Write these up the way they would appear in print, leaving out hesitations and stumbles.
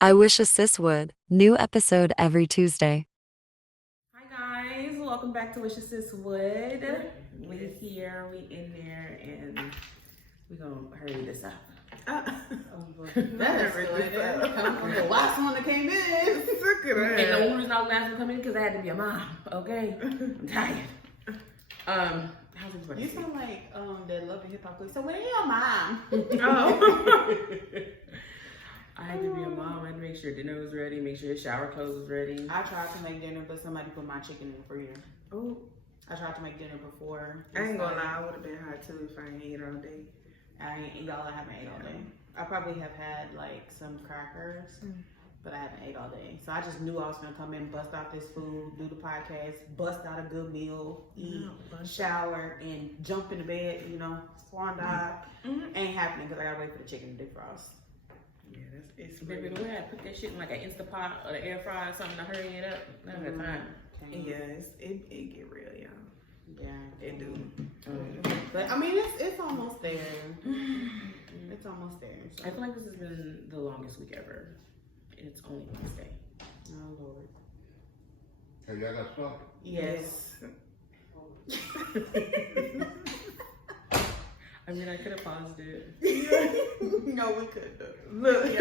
I wish a sis would. New episode every Tuesday. Hi guys, welcome back to Wish Sis Wood. We here, we in there, and we gonna hurry this up. That's the last one that came in. And the only reason I was last one coming in because I had to be a mom. Okay, I'm tired. How's everybody? You sound like that Love and Hip Hop clip. So when are your mom? Oh. I had to be a mom. I had to make sure dinner was ready, make sure shower clothes was ready. I tried to make dinner, but somebody put my chicken in the freezer. Oh, I tried to make dinner before. I ain't gonna lie, I would have been hot too if I ain't ate all day. I ain't eat all. I haven't ate all day. I probably have had like some crackers, but I haven't ate all day. So I just knew I was gonna come in, bust out this food, do the podcast, bust out a good meal, eat, shower, and jump in the bed. You know, swan dive. Ain't happening because I gotta wait for the chicken to defrost. yeah, it's baby. The way I put that shit in like an Instapot or the air fryer or something to hurry it up. I don't have time. Yes, it get real, y'all. Yeah, It do. but I mean, it's almost there. It's almost there. So. I feel like this has been the longest week ever. And it's only Wednesday. Oh Lord. Have y'all got stuff? Yes. I mean, I could have paused it. No, we couldn't. Look, With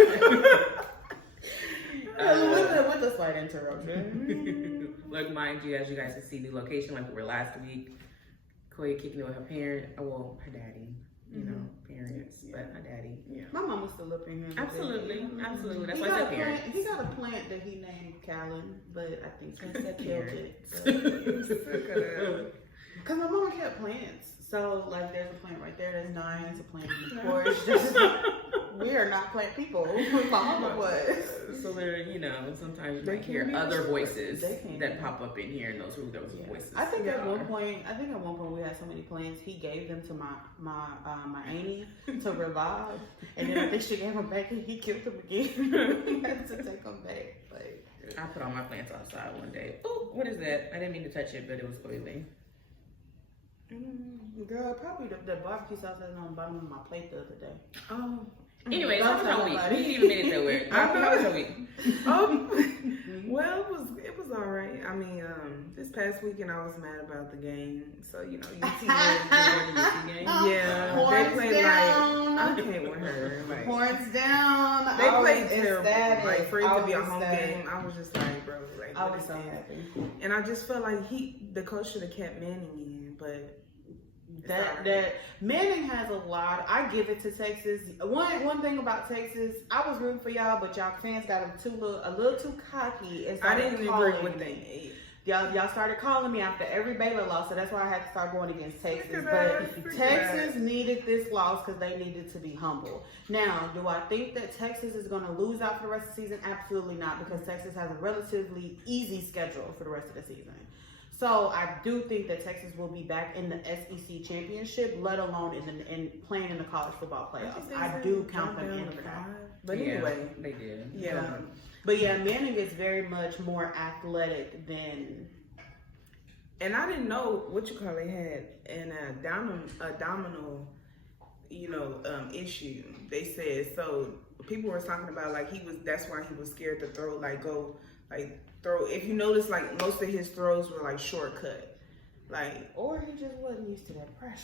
a slight interruption. Look, mind you, as you guys can see, the location like we were last week. Koya kicking it with her parent, well, her daddy, you know, parents, but her daddy. Yeah. My mom was still up in here. Absolutely, absolutely. That's He why I got said a parents. plant. He got a plant that he named Callan, but I think since that killed it. Because my mom kept plants. So, like, there's a plant right there that's dying. There's a plant in the porch. We are not plant people. My mama was. So there, you know, sometimes you They might can hear be other destroyed. voices They can. that pop up in here, and those voices. I think at one point we had so many plants. He gave them to my auntie to revive, and then I think she gave them back, and he killed them again. He had to take them back. Like I put all my plants outside one day. Oh, what is that? I didn't mean to touch it, but it was oily. girl, probably the barbecue sauce that's on the bottom of my plate the other day. Oh. Anyway, Don't how was tell your week? nobody. We didn't even make it nowhere. How was your week? Well, it was all right. I mean, this past weekend I was mad about the game, so you know, UT yeah, Horns they played down. like I can't with her. Like, Horns down. they I played was terrible. ecstatic. Like for it I to be a was home ecstatic. game, I was just like, bro, like I what was is so that? happy. And I just felt like the coach should have kept Manning in, but That Manning has a lot. I give it to Texas. One thing about Texas, I was rooting for y'all, but y'all fans got a little too cocky. And I started didn't agree calling with me. that. Y'all started calling me after every Baylor loss, so that's why I had to start going against Texas. Look at But that. Look at Texas that. needed this loss because they needed to be humble. Now, do I think that Texas is going to lose out for the rest of the season? Absolutely not, because Texas has a relatively easy schedule for the rest of the season. So I do think that Texas will be back in the SEC championship, let alone in playing in the college football playoffs. I do count them in for that. But Yeah, anyway, they did. yeah. But yeah, Manning is very much more athletic than. And I didn't know what you call it had an abdominal, issue. They said so. People were talking about like that's why he was scared to throw, throw. If you notice, like most of his throws were like shortcut, like. Or he just wasn't used to that pressure.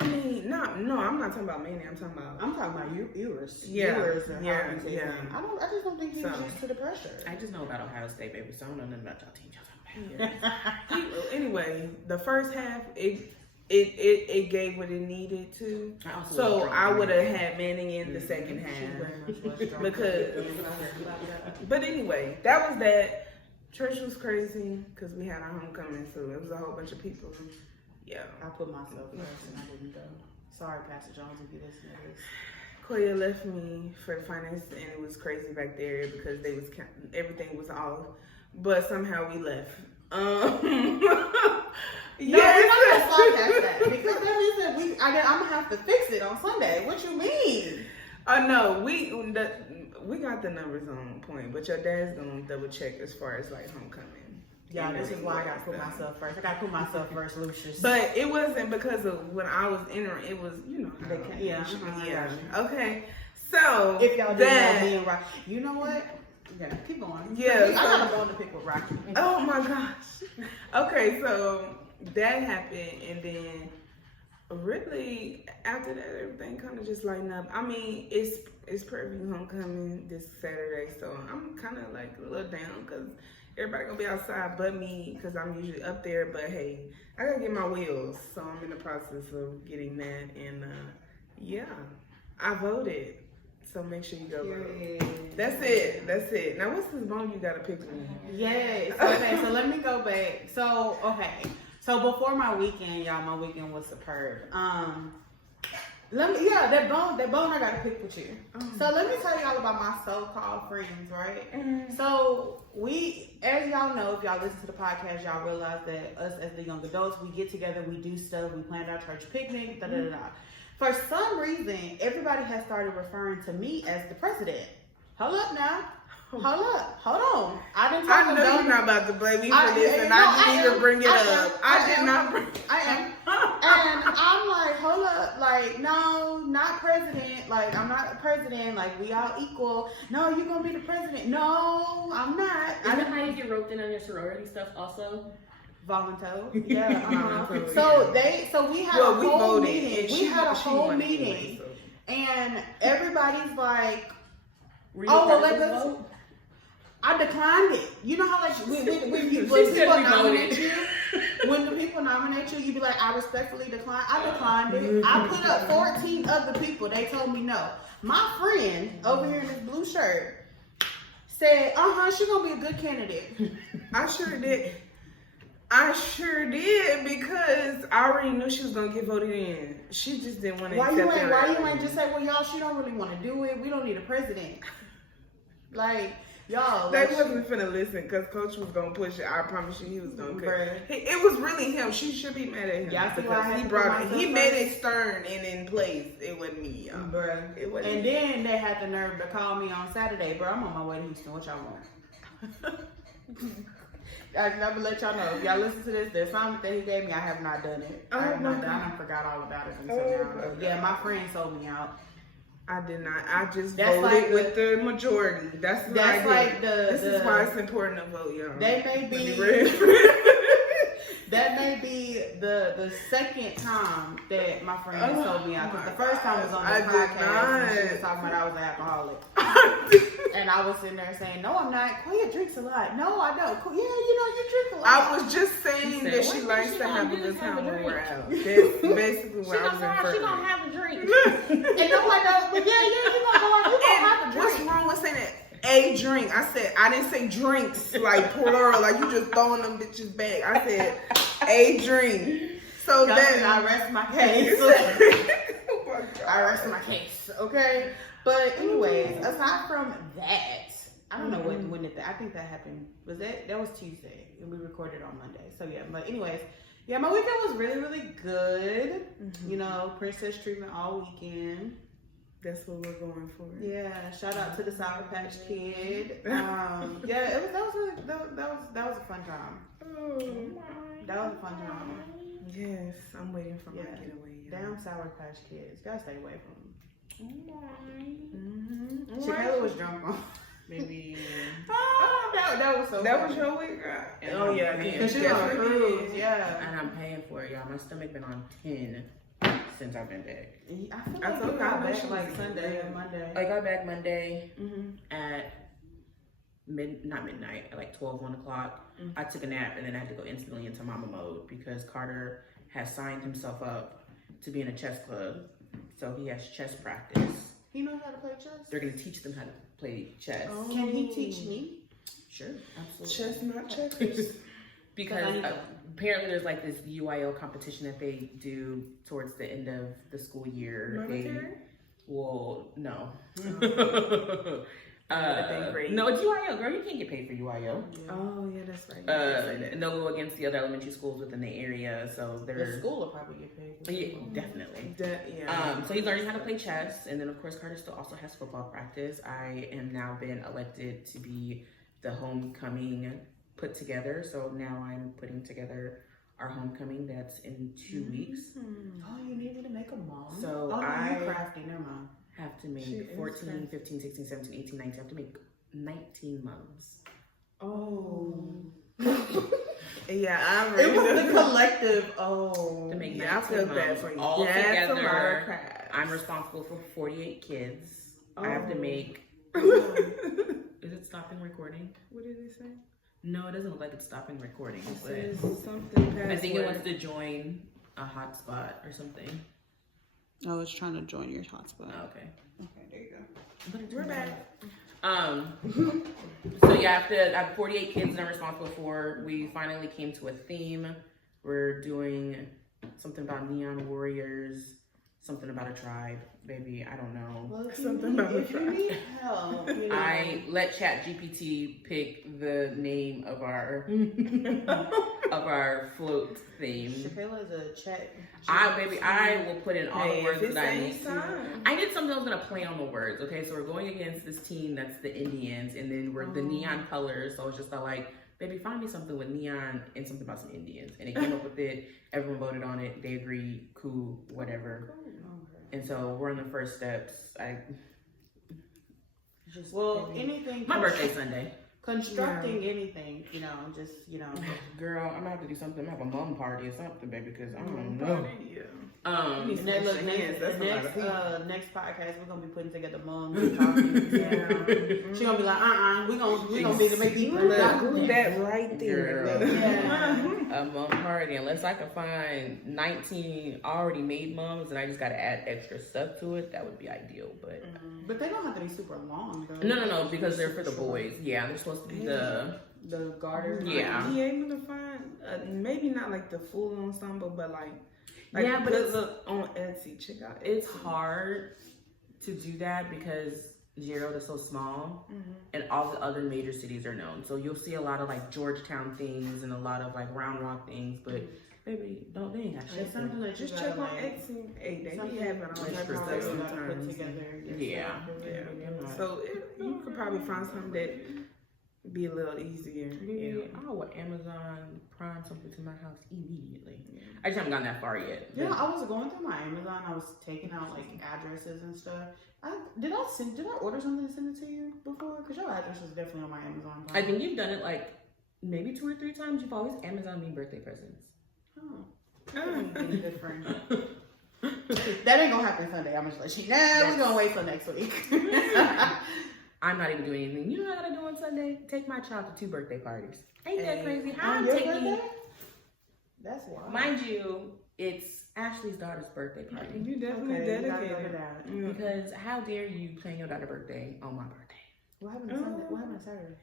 I mean, no, I'm not talking about Manny. I'm talking about Ewers. Yeah, Ewers and yeah, Hopkins, yeah. I just don't think he was So. used to the pressure. I just know about Ohio State, baby, so I don't know nothing about y'all team. Y'all talking about. Anyway, the first half it gave what it needed to. So I would have had Manning in the second half because. But anyway, that was that. Church was crazy because we had our homecoming, so it was a whole bunch of people. Yeah. I put myself first and I didn't go. Sorry, Pastor Jones, if you listen to this. Koya left me for the finance, and it was crazy back there because everything was off, but somehow we left. No, we're not gonna podcast that because that means that I'm gonna have to fix it on Sunday. What you mean? No, we got the numbers on point, but your dad's gonna double check as far as like homecoming. Yeah, this is why I gotta put myself first. I gotta put myself first, Lucius. But it wasn't because of when I was entering. It was, Yeah, yeah. Okay. So If y'all didn't know me and Rocky, you know what? Yeah, keep going. Yeah, I got a bone to pick with Rocky. Oh my gosh. Okay, so that happened, and then really after that, everything kind of just lightened up. I mean, it's Prairie Homecoming this Saturday, so I'm kind of like a little down because everybody gonna be outside but me because I'm usually up there. But hey, I gotta get my wheels, so I'm in the process of getting that, and yeah, I voted. So make sure you go vote. That's it. Now what's this bone you gotta pick me? Yes. Okay, so let me go back. So before my weekend, y'all, my weekend was superb. That bone I gotta pick with you. So let me tell y'all about my so-called friends, right? Mm-hmm. So we, as y'all know, if y'all listen to the podcast, y'all realize that us as the young adults, we get together, we do stuff, we planned our church picnic, da. For some reason, everybody has started referring to me as the president. Hold up now. Hold on. I know you're not about to blame me for this, and I didn't even bring it up. I did not bring it up. I am. And I'm like, hold up. Like, no, not president. Like, I'm not president. Like, we all equal. No, you're going to be the president. No, I'm not. Is that how you get roped in on your sorority stuff also? Volunteer. Yeah. So we had a whole meeting. We had a whole meeting. And everybody's like, let's vote. I declined it. You know how like when people nominate you, when the people nominate you, you be like, I respectfully decline. I declined it. I put up 14 other people. They told me no. My friend over here in this blue shirt said, she's gonna be a good candidate. I sure did because I already knew she was gonna get voted in. She just didn't want to accept it. Why you ain't just say, well, y'all, she don't really want to do it. We don't need a president. Like, y'all. They wasn't finna listen because Coach was gonna push it. I promise you he was gonna it was really him. She should be mad at him because he made it stern and in place. It wasn't me, y'all. Bruh. It wasn't and then they had the nerve to call me on Saturday, bro. I'm on my way to Houston. What y'all want? I never let y'all know. If y'all listen to this, the assignment that he gave me, I have not done it. I forgot all about it until now. But yeah, my friend sold me out. I did not. I just voted with the majority. That's like this is why it's important to vote, y'all. That may be the second time that my friend sold me out. Because the first time was on the podcast and she was talking about I was an alcoholic. And I was sitting there saying, no, I'm not. Quia drinks a lot. No, I don't. Yeah, you drink a lot. I was just saying that she likes to have a good time when we're out. That's basically what I was inferring. She gonna have a drink. And nobody knows, but yeah, you gonna go out. You gonna have a drink. What's wrong with saying that? A drink. I didn't say drinks like plural, like you just throwing them bitches back. I said a drink. So then I rest my case. I rest my case. Okay. But anyways, aside from that, I don't know when did that. I think that happened. That was Tuesday and we recorded on Monday. So yeah. But anyways, yeah, my weekend was really, really good. You know, princess treatment all weekend. That's what we're going for. Yeah, shout out to the Sour Patch Kid. Yeah, that was a fun time. That was a fun time. Yes, I'm waiting for my getaway. Damn Sour Patch Kids, gotta stay away from them. Chicago was drunk on. Maybe. That was so. That funny. was your week. Oh yeah, because she was on a cruise. Yeah, and I'm paying for it, y'all. My stomach been on 10 since I've been back. I feel like you got back like Sunday or Monday. I got back Monday at not midnight, at like 12, 1 o'clock. I took a nap and then I had to go instantly into mama mode because Carter has signed himself up to be in a chess club. So he has chess practice. He knows how to play chess? They're going to teach them how to play chess. Oh. Can he teach me? Sure, absolutely. Chess, not checkers. Because apparently there's like this UIO competition that they do towards the end of the school year. No. No, it's UIO, girl. You can't get paid for UIO. Oh, yeah, that's right. And they'll go against the other elementary schools within the area. So the school will probably get paid. Yeah, definitely. So he's learning how to play chess. And then, of course, Carter still also has football practice. I am now been elected to be the homecoming put together. So now I'm putting together our homecoming that's in 2 weeks. Oh, you need me to make a mom? So you crafty, never mind. have to make 14, 15, 16, 17, 18, 19. I have to make 19 mums. Oh. Yeah, I remember. It was the collective. Oh. To make Yeah, I feel 19 bad mums. for you. All That's a lot of together, crap. I'm responsible for 48 kids. I have to make. Is it stopping recording? What did it say? No, it doesn't look like it's stopping recording. But It says something. I think it wants password. to join a hotspot or something. Oh, it's trying to join your hotspot. Oh, okay. Okay, there you go. But it's We're back. So yeah, I have 48 kids that I'm responsible for. We finally came to a theme. We're doing something about neon warriors, something about a tribe, baby. I don't know. Well, Something if you need help, you know. I let ChatGPT pick the name of our float theme. Shakayla is a chat. I will put in all the Hey, words if that I it's need to. anytime. I did something that was gonna play on the words. Okay, so we're going against this team that's the Indians, and then we're the neon colors. So it's just like, baby, find me something with neon and something about some Indians, and it came up with it. Everyone voted on it. They agreed. Cool, whatever. And so we're in the first steps. Well, anything. My birthday's Sunday. Constructing anything, you know, just, you know. Girl, I'm gonna have to do something. I'm gonna have a mom party or something, baby, because I don't know. Yeah. Um, And then look, Hands, that's a lot of people. next podcast, we're gonna be putting together moms and talking. Yeah. She gonna be like, we gonna be to make people Look, look. that right there. Girl. Yeah. a mom party, unless I can find 19 already made mums and I just gotta add extra stuff to it, that would be ideal. But But they don't have to be super long though. no, because they're for the boys. Yeah, they're supposed to be the garter. Yeah. Be able to find maybe not like the full ensemble, but like yeah, but good it's look on Etsy. Check out. it's hard to do that because Gerald is so small and all the other major cities are known. So you'll see a lot of like Georgetown things and a lot of like Round Rock things, but baby, they ain't got shit. It's something that you Just gotta, check on like, Etsy. Hey, they be something having all that types you of gotta stuff put sometimes. together. Yeah. So you could probably find something that be a little easier. Yeah, I would Amazon Prime something to my house immediately. I just haven't gotten that far yet. Yeah, I was going through my Amazon. I was taking out like addresses and stuff. Did I order something and send it to you before? Because your address is definitely on my Amazon. I think you've done it like maybe 2 or 3 times. You've always Amazon me birthday presents. Being a good friend. That ain't gonna happen Sunday. I'm just let you know. We're gonna wait till next week. I'm not even doing anything. You know what I gotta do on Sunday? Take my child to 2 birthday parties. Ain't that crazy? How On I'm your taking, birthday? That's wild. mind you, it's Ashley's daughter's birthday party. You definitely Okay, you gotta go dedicated. to that. Because how dare you plan your daughter's birthday on my birthday? What happened on Sunday? What happened on Saturday?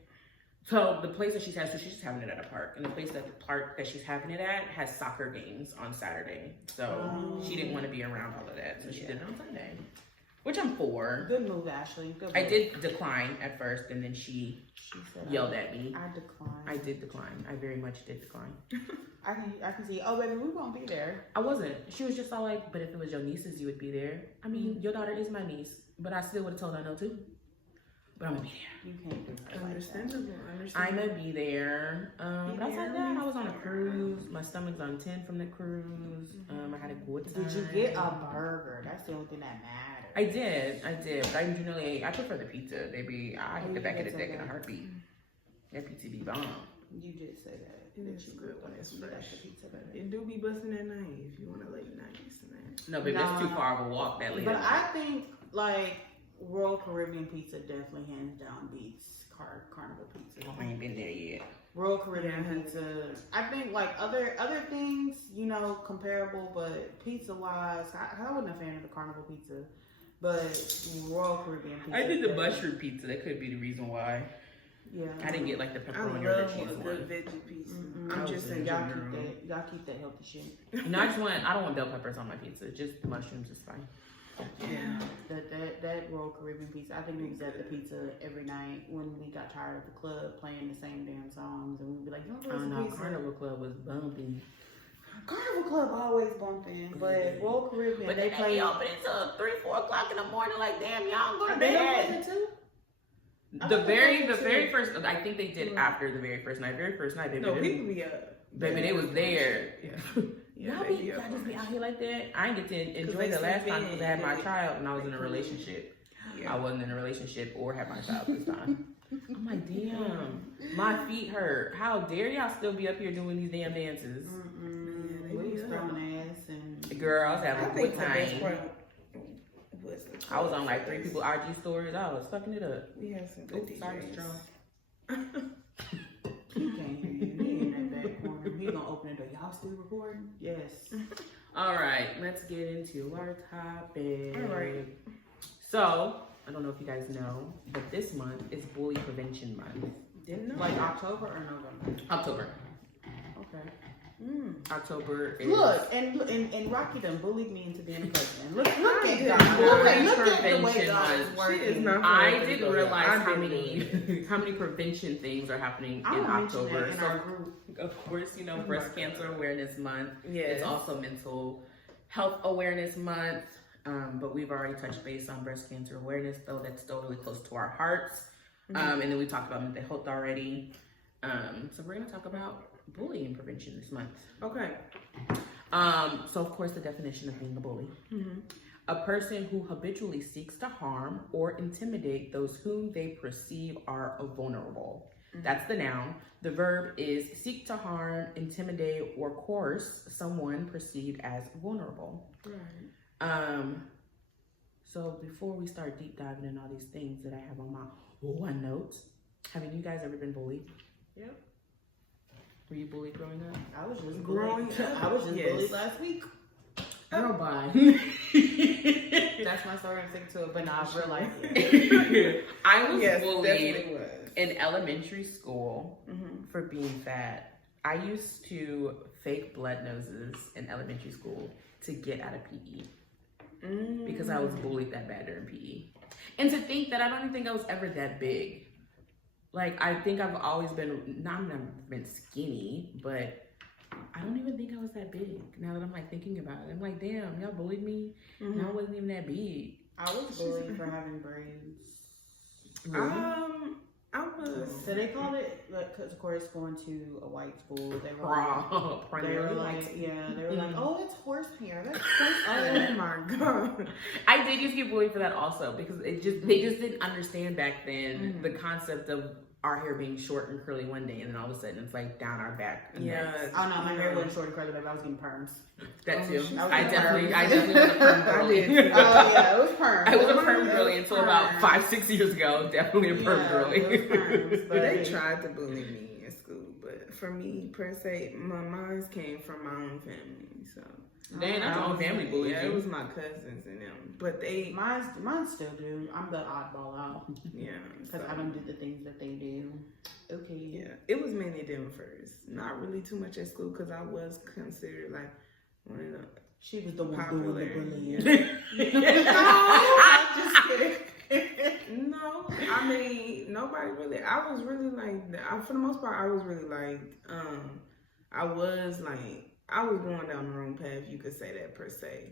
So the place that she's having, so she's just having it at a park, and the park that she's having it at has soccer games on Saturday. So she didn't want to be around all of that, so she did it on Sunday, which I'm for. Good move, Ashley. Good move. I did decline at first, and then she said yelled at me. I declined. I did decline. I very much did decline. I can see. Oh, baby, we won't be there. I wasn't. She was just all like, "But if it was your nieces, you would be there." I mean, your daughter is my niece, but I still would have told her no too. But I'm gonna be there. You can't do it. Understandable. I'm gonna be there. But outside that, I was on a cruise. My stomach's on 10 from the cruise. I had a good time. Did you get a burger? That's the only thing that matters. I did. But I generally, I prefer the pizza, baby. I hit the back of the deck in a heartbeat. That pizza be bomb. You did say that. It's good when it's You like fresh. the pizza better. It do be busting at night if you want a late night snack. No, baby, that's too far of a walk that late. But I think like Royal Caribbean pizza definitely hands down beats Carnival pizza. I ain't been there yet. Royal Caribbean pizza. I think like other things, you know, comparable, but pizza wise, I wasn't a fan of the Carnival pizza. But Royal Caribbean pizza. I did the mushroom pizza. That could be the reason why. Yeah. I didn't get like the I pepperoni or love the cheese a one. good veggie pizza. I'm I'm just just saying, in y'all general. keep that healthy shit. No, I don't want bell peppers on my pizza. Just the mushrooms is fine. Yeah. That Royal Caribbean pizza. I think we was at the pizza every night when we got tired of the club playing the same damn songs, and we'd be like, "Yo, Oh where's the no, pizza?" Carnival Club was bumping. Carnival Club always bumping, but Royal Caribbean But they they play. open until 3, 4 o'clock in the morning. Like, damn, y'all go to They bed. open too. The very first, I think they did after the very first night. Very first night, baby. No, they, people be up. baby, they was there. Yeah, y'all just be out here like that. I didn't get to enjoy the last time because I had my child and I was in a relationship. Yeah. I wasn't in a relationship or had my child this time. I'm like, damn, my feet hurt. How dare y'all still be up here doing these damn dances? We was throwing ass and Girl, I was having I a think good the best time. part was the I was on like 3 people IG stories. I was fucking it up. We had some good Oops, sorry, DJs. strong. he can't hear you. He in that back corner. He gonna open the door. Y'all still recording? Yes. All right, let's get into our topic. All right. So, I don't know if you guys know, but this month is Bully Prevention Month. Didn't know. Like October or November? October. Okay. October is Look, and Rocky done bullied me into being a president. Look I at did God. not. Look at the Prevention way God is month. working. She is not- I for didn't it. realize I how didn't many prevention things are happening I in will mention October. that in So our group. of course, you know, Oh Breast my Cancer God. Awareness Month. Yes. It's also Mental Health Awareness Month. But we've already touched base on breast cancer awareness, though that's still really close to our hearts. And then we talked about mental health already. So we're gonna talk about bullying prevention this month. Okay. So of course the definition of being a bully. A person who habitually seeks to harm or intimidate those whom they perceive are vulnerable. That's the noun. The verb is seek to harm, intimidate, or coerce someone perceived as vulnerable. Right. So before we start deep diving in all these things that I have on my OneNote, have you guys ever been bullied? Yep. Were you bullied growing up? I was just Growing bullied. up, I was just yes. bullied last week. Girl, bye. That's my story. I'm sticking to it, but nah, real life. I was Yes, bullied definitely was. in elementary school Mm-hmm. for being fat. I used to fake blood noses in elementary school to get out of PE because I was bullied that bad during PE. And to think that I don't even think I was ever that big. Like, I think I've always been, not I've never been skinny, but I don't even think I was that big. Now that I'm like thinking about it, I'm like, damn, y'all bullied me, and I wasn't even that big. I was bullied for having braids. I was. So they called it, because of course going to a white school, they were like, Primarily white. they were like, oh, it's horse hair. That's Oh my God. I did used to get bullied for that also because they just didn't understand back then the concept of our hair being short and curly one day and then all of a sudden it's like down our back. And Yeah. Oh no, my hair wasn't short and curly, but I was getting perms. that too. I was I a definitely perm. was a perm girly. I did. Oh yeah, it was perms. I was a perm It girly was until about perms. 5-6 years ago. Definitely a perm Yeah, girly. it was perms, But they but tried to bully me in school, but for me per se, my minds came from my own family. So Dang, that's your own family bullied yeah, you. it was my cousins and them, but they mine still do. I'm the oddball out yeah. because so, I don't do the things that they do. Okay. yeah, it was mainly them first. Not really too much at school because I was considered like one of the She was the one popular. doing the Yeah. bullying. No, I'm just kidding. No, I mean nobody really. I was really like, for the most part, I was really like, I was going down the wrong path. You could say that per se.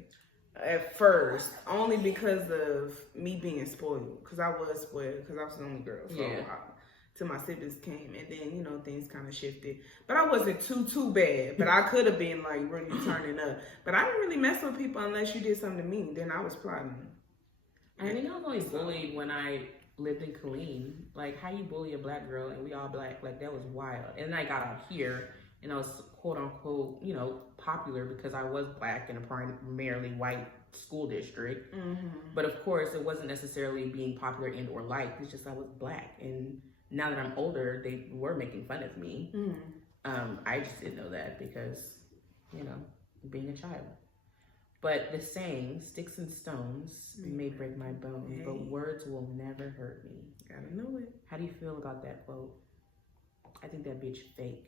At first, only because of me being spoiled, because I was spoiled, because I was the only girl for a while. Till my siblings came, and then things kind of shifted. But I wasn't too bad. But I could have been like really turning up. But I didn't really mess with people unless you did something to me. Then I was plotting. I think I was always bullied when I lived in Killeen. Like, how you bully a black girl and we all black, like, that was wild. And then I got out here and I was quote unquote, popular because I was black in a primarily white school district. But of course, it wasn't necessarily being popular and or liked. It's just I was black. And now that I'm older, they were making fun of me. I just didn't know that because, being a child. But the saying, sticks and stones may break my bones, but words will never hurt me. Gotta know it. How do you feel about that quote? I think that bitch fake.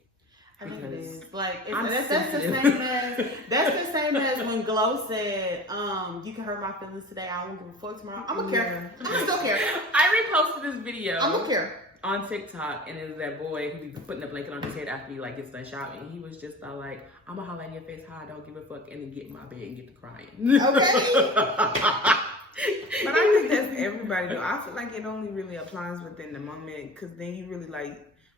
I think it Because is. Like I'm that's the sensitive. same as when Glow said, you can hurt my feelings today, I won't give a fuck tomorrow. I'm gonna care. I'm gonna still care. I reposted this video I'm gonna care. on TikTok, and it was that boy who be putting a blanket on his head after he gets done shouting. He was just like, I'm gonna holler in your face, hi, I don't give a fuck, and then get in my bed and get to crying. Okay. But I think that's everybody though. I feel like it only really applies within the moment because then you really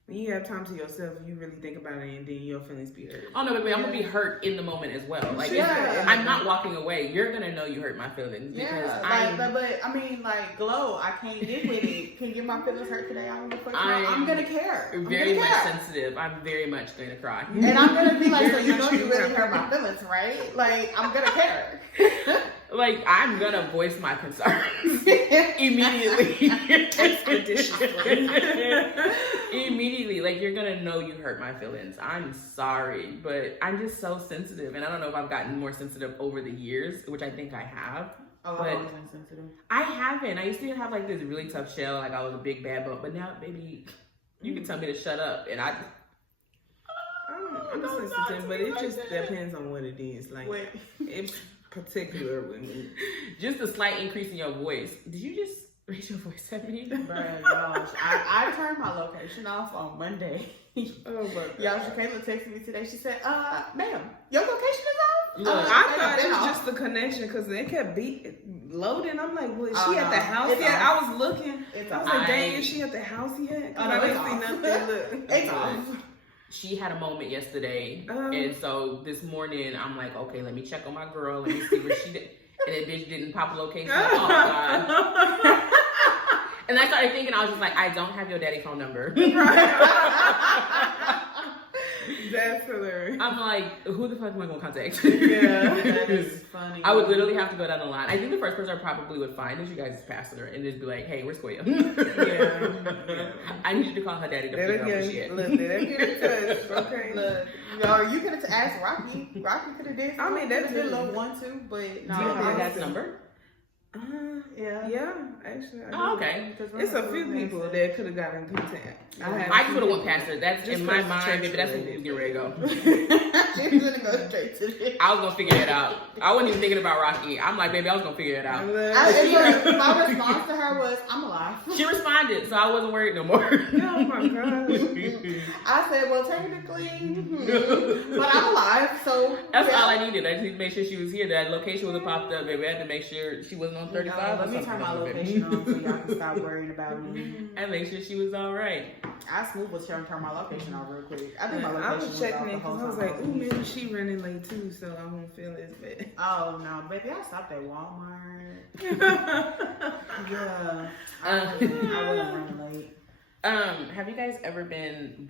When you have time to yourself, you really think about it, and then your feelings be hurt. Oh no, baby, I'm gonna be hurt in the moment as well. Like, Yeah. I'm not walking away. You're gonna know you hurt my feelings because Yeah, but I mean, like, Glow, I can't get with it. Can you get my feelings hurt today? I'm gonna care. I'm very gonna much care. sensitive. I'm very much going to cry. And I'm gonna be like, so you know you really hurt my feelings, right? Like, I'm gonna care. Like, I'm gonna voice my concerns immediately. Immediately, like, you're gonna know you hurt my feelings. I'm sorry, but I'm just so sensitive, and I don't know if I've gotten more sensitive over the years, which I think I have. Oh, but I've always been sensitive. I haven't. I used to have like this really tough shell, like I was a big bad bump, but now, baby, you can tell me to shut up, and I'm sensitive, but it just depends on what it is. Like, it's particular with me. Just a slight increase in your voice. Did you just raise your voice at me? Bruh, gosh. I turned my location off on Monday. Oh, but Y'all, Kayla texted me today. She said, ma'am, your location is off? Look, I thought it was just the connection because it kept loading. I'm like, well, is she at the house it's yet? off. I was looking. I was like, dang, is she at the house yet? Oh, I no, didn't it's see off. nothing. Look. It's off. She had a moment yesterday, and so this morning I'm like, okay, let me check on my girl. Let me see where she did. And that bitch didn't pop a location. Oh God. And I started thinking, I was just like, I don't have your daddy phone number. That's hilarious. I'm like, who the fuck am I gonna contact? Yeah, that is funny. I would literally have to go down the line. I think the first person I probably would find is you guys' pastor and just be like, hey, where's Koya? Yeah. I need you to call her daddy to figure out where she is. Look, let her get in touch, okay? Look, no, you could have asked Rocky. Rocky could have did. I mean, that's a good. little 1-2, but no. Do you have your I- dad's number? Yeah. Actually. I Oh, do. okay. It's a few people that could have gotten in contact. I just would have went past her. That's Just in my for mind, baby. That's church what we get ready to go. She was gonna go straight to this. I was gonna figure it out. I wasn't even thinking about Rocky. I'm like, baby, I was gonna figure it out. My response to her was, "I'm alive." She responded, so I wasn't worried no more. Oh my god. I said, "Well, technically, but I'm alive." So That's yeah. all I needed. I just needed to make sure she was here. That location was popped up, baby. I had to make sure she wasn't on 35. Let me turn my location on so y'all can stop worrying about me. And make sure she was all right. I smooth was trying to turn my location on real quick. I think my I location was was checking off it the whole because I was time. like, ooh, maybe she running late too, so I won't feel as bad. Oh no, baby, I stopped at Walmart. Yeah, I wasn't running late. Have you guys ever been,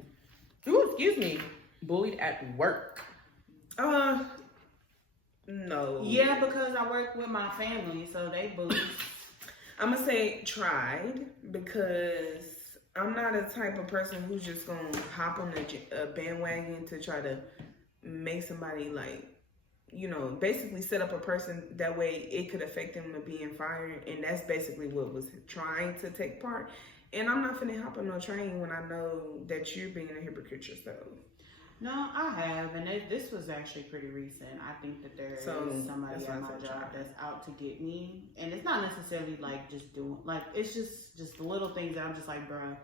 bullied at work? No. Yeah, because I work with my family, so they bully. I'm gonna say tried because I'm not a type of person who's just gonna hop on a bandwagon to try to make somebody like, you know, basically set up a person that way it could affect them to being fired, and that's basically what was trying to take part. And I'm not finna hop on no train when I know that you're being a hypocrite yourself. No, I have, and this was actually pretty recent. I think that there is somebody at my job that's out to get me, and it's not necessarily like just doing like it's just the little things that I'm just like, bruh,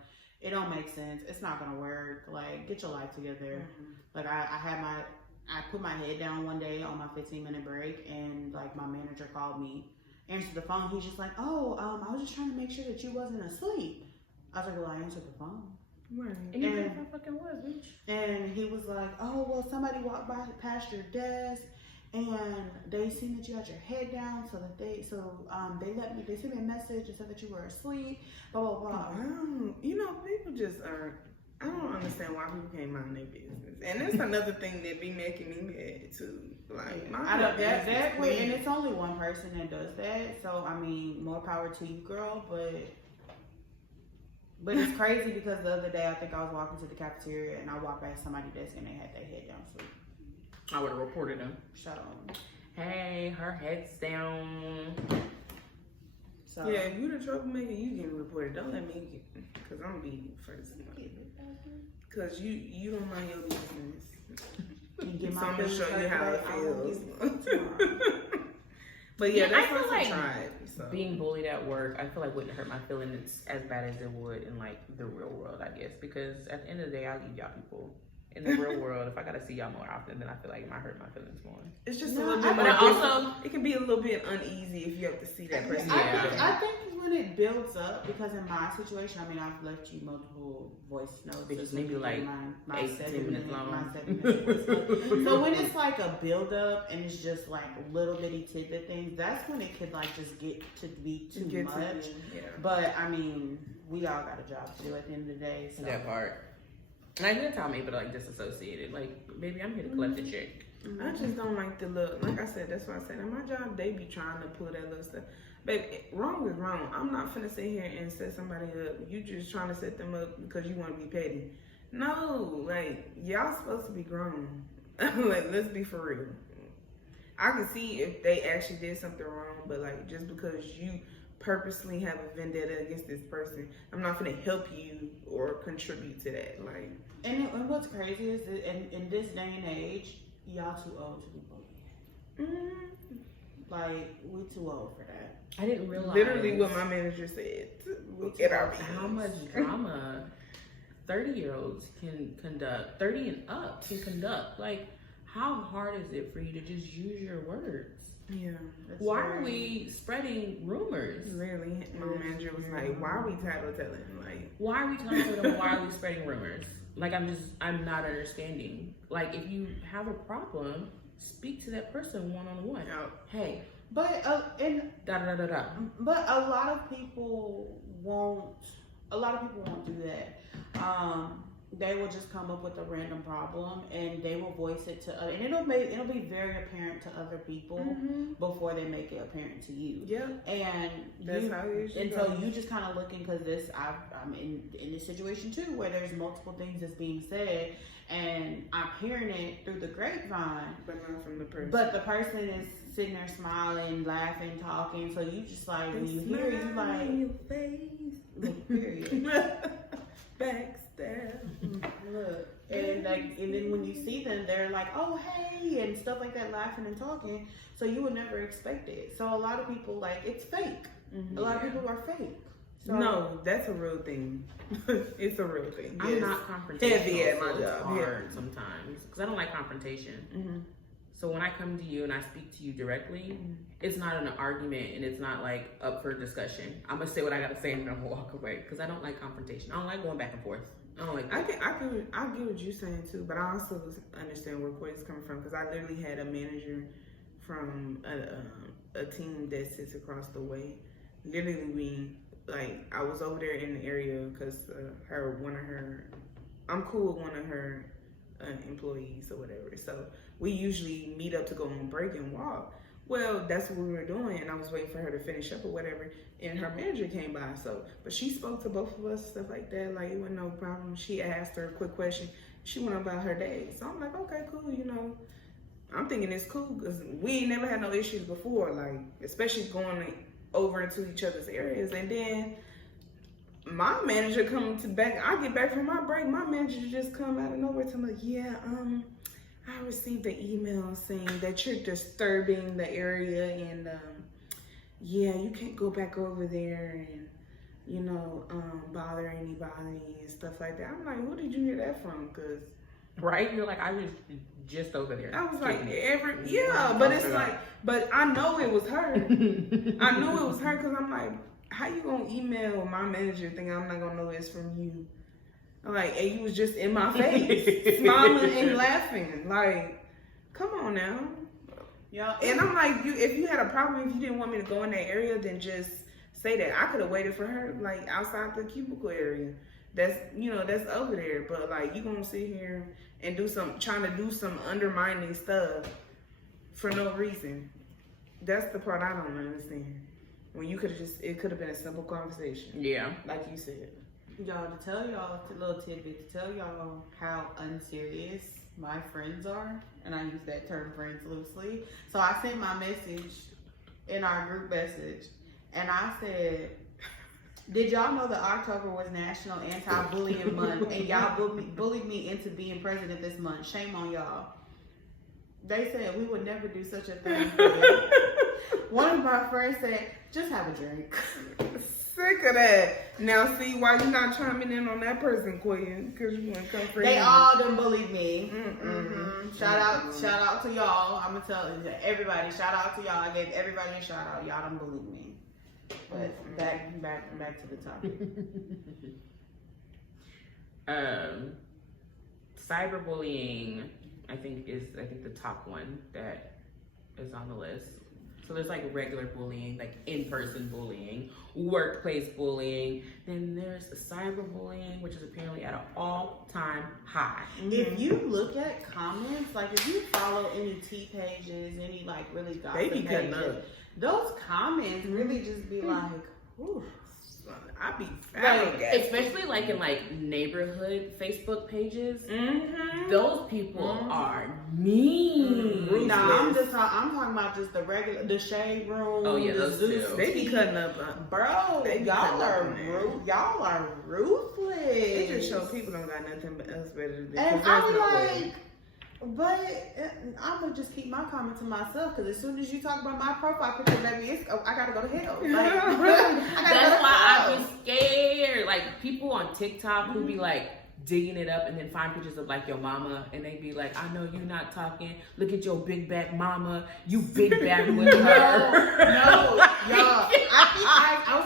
it don't make sense. It's not gonna work. Like, get your life together. Like I put my head down one day on my 15-minute break, and like my manager called me, answered the phone. He's just like, oh, I was just trying to make sure that you wasn't asleep. I was like, well, I answered the phone. Right. And you think I fucking was, bitch. And he was like, oh, well, somebody walked by past your desk and they seen that you had your head down, so they sent me a message and said that you were asleep, blah, blah, blah. You know, people just are, I don't understand why people can't mind their business. And that's another thing that be making me mad too. Like, and it's only one person that does that. So, I mean, more power to you, girl, But it's crazy because the other day I think I was walking to the cafeteria and I walked past somebody's desk and they had their head down. So I would have reported them. Hey, her head's down. So yeah, if you the troublemaker, you getting reported. Don't let me get, because I'm be first. Because you don't mind your business. So I'm going to show you how it feels. But yeah, that's I feel like tried. So. Being bullied at work, I feel like wouldn't hurt my feelings as bad as it would in like the real world, I guess. Because at the end of the day, I leave y'all people in the real world, if I gotta see y'all more often, then I feel like it might hurt my feelings more. It's just a No, little bit but more. also, it can be a little bit uneasy if you have to see that person. I think when it builds up, because in my situation, I mean, I've left you multiple voice notes. Bitches maybe like my 8 to 10 minutes long. My 7 minute voice note. So when it's like a build up and it's just like little bitty tidbit things, that's when it could like just get to be too much. But I mean, we all got a job to do at the end of the day. So. That part. And I didn't tell me, but like disassociated. Like, baby, I'm here to collect the check. I just don't like the look. Like I said, that's why I said, at my job, they be trying to pull that little stuff. But wrong is wrong. I'm not finna sit here and set somebody up. You just trying to set them up because you want to be petty. No, like, y'all supposed to be grown. Like, let's be for real. I can see if they actually did something wrong, but like, just because you purposely have a vendetta against this person, I'm not gonna help you or contribute to that. Like, and what's crazy is that in this day and age, y'all too old to be bullied. Like, we too old for that. I didn't realize literally what my manager said. At our how much drama 30-year-olds can conduct, 30 and up can conduct. Like, how hard is it for you to just use your words? Yeah. Why are we spreading rumors? Literally, my manager was like, "Why are we tattletailing? Like, why are we telling them? Why are we spreading rumors? Like, I'm not understanding. Like, if you have a problem, speak to that person one-on-one. Hey, But and da da da da. but a lot of people won't. A lot of people won't do that. They will just come up with a random problem and they will voice it to other, and it'll be very apparent to other people before they make it apparent to you. yeah, And that's how it is. and so you just kind of looking, because I'm in this situation too where there's multiple things that's being said and I'm hearing it through the grapevine, but not from the person. but the person is sitting there smiling, laughing, talking. So you just like, when you hear it, you like, in your face. period. Backstab. Look, and then when you see them, they're like, "Oh, hey," and stuff like that, laughing and talking. So you would never expect it. So a lot of people, like, it's fake. A lot of people are fake. So, No, that's a real thing. It's a real thing. I'm Yes. not confrontational. Heavy at my so it's job. hard sometimes because I don't like confrontation. So when I come to you and I speak to you directly, it's not an argument and it's not like up for discussion. I'm gonna say what I gotta say and I'm gonna walk away because I don't like confrontation. I don't like going back and forth. I don't like that. I get what you're saying too, but I also understand where Quay's coming from, because I literally had a manager from a team that sits across the way. Literally, I was over there in the area because I'm cool with one of her employees or whatever. So we usually meet up to go on break and walk. Well, that's what we were doing, and I was waiting for her to finish up or whatever, and her manager came by. But she spoke to both of us, stuff like that. Like, it wasn't no problem. She asked her a quick question. She went about her day. So I'm like, okay, cool. I'm thinking it's cool because we ain't never had no issues before. Like, especially going over into each other's areas, and then my manager comes back. I get back from my break. My manager just come out of nowhere to me, like, yeah, I received an email saying that you're disturbing the area, and yeah, you can't go back over there and bother anybody and stuff like that. I'm like, who did you hear that from? Cause Right? You're like, I was just over there. I was like, Yeah, but it's like, but I know it was her. I knew it was her because I'm like, how you gonna email my manager thinking I'm not gonna know it's from you? I'm like, and you was just in my face, smiling and laughing. Like, come on now. Yeah. And I'm like, if you had a problem, if you didn't want me to go in that area, then just say that. I could have waited for her, like, outside the cubicle area. That's over there. But like, you gonna sit here and trying to do some undermining stuff for no reason. That's the part I don't understand. When you it could have been a simple conversation. Yeah. Like you said. Y'all, to tell y'all, a little tidbit, to tell y'all how unserious my friends are, and I use that term friends loosely. So I sent my message in our group message, and I said, did y'all know that October was National Anti-Bullying Month, and y'all bullied me into being president this month? Shame on y'all. They said we would never do such a thing. One of my friends said, just have a drink. Sick of that. Now, see why you not chiming in on that person, Quinn? Because you want to come for They him. all done bullied me. Mm-hmm. Shout out to y'all. I'm gonna tell everybody. Shout out to y'all. I gave everybody a shout out. Y'all done bullied me. But back to the topic. Cyberbullying, I think the top one that is on the list. So there's like regular bullying, like in-person bullying, workplace bullying. Then there's cyberbullying, which is apparently at an all-time high. If you look at comments, like if you follow any tea pages, any like really gossip They be cutting pages, up. those comments really just be like, ooh. I be Like, flabbergasted. especially like in like neighborhood Facebook pages, Mm-hmm. those people are mean. Nah, I'm talking about just the regular, the shade room. Oh, yeah, the those Zeus too. They be tea. cutting up. Bro, They be y'all cutting up are on that. y'all are ruthless. It just show people don't got nothing but else better to do. And 'Cause I'm there's no like, way. but I'm gonna just keep my comment to myself because as soon as you talk about my profile picture, baby, I gotta go to hell. Like, That's why I be scared. Like people on TikTok who be like digging it up and then find pictures of like your mama and they be like, I know you not talking. Look at your big back mama. You big back with her. No, y'all.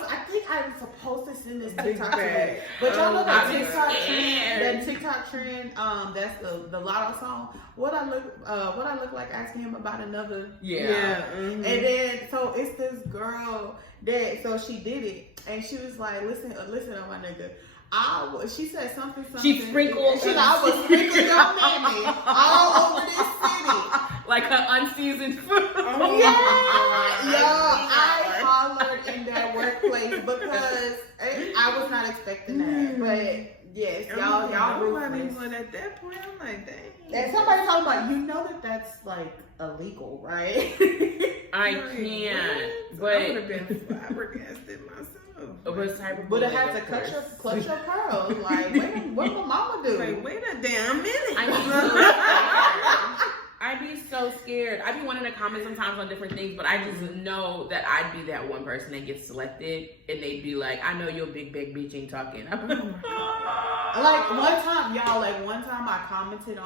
I think I was supposed to send this TikTok to you. But y'all know that I'm TikTok scared. trend. That TikTok trend. That's the Lotto song. What I look like asking him about another. Yeah. Mhm. And then so it's this girl that she did it and she was like, listen, oh my nigga. She said something. She sprinkled. She's like, I was sprinkling your mammy all over this city. Like her unseasoned food. Yeah, I hollered in that workplace because I was not expecting that. But yes, y'all Nobody ruthless. went at that point. I'm like, dang. And somebody talking about, you know that's like illegal, right? I Like, can't. what? I would But have been flabbergasted myself. cyberbullying. But it had to of clutch course. your pearls. Like, what my mama do? Like, wait a damn minute. I'd be so scared. I'd be wanting to comment sometimes on different things, but I just know that I'd be that one person that gets selected, and they'd be like, "I know you're a big bitch ain't talking." Like one time I commented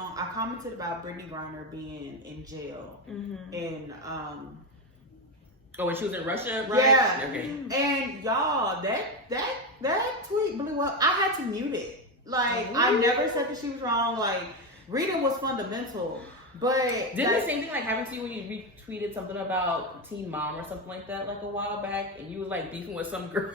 about Brittany Griner being in jail, and Oh, when she was in Russia, right? yeah, Okay. and y'all that tweet blew up. I had to mute it. Like I never said that she was wrong. Like reading was fundamental, but Didn't the same thing like happen to you when you retweeted something about Teen Mom or something like that, like a while back, and you was like beefing with some girl?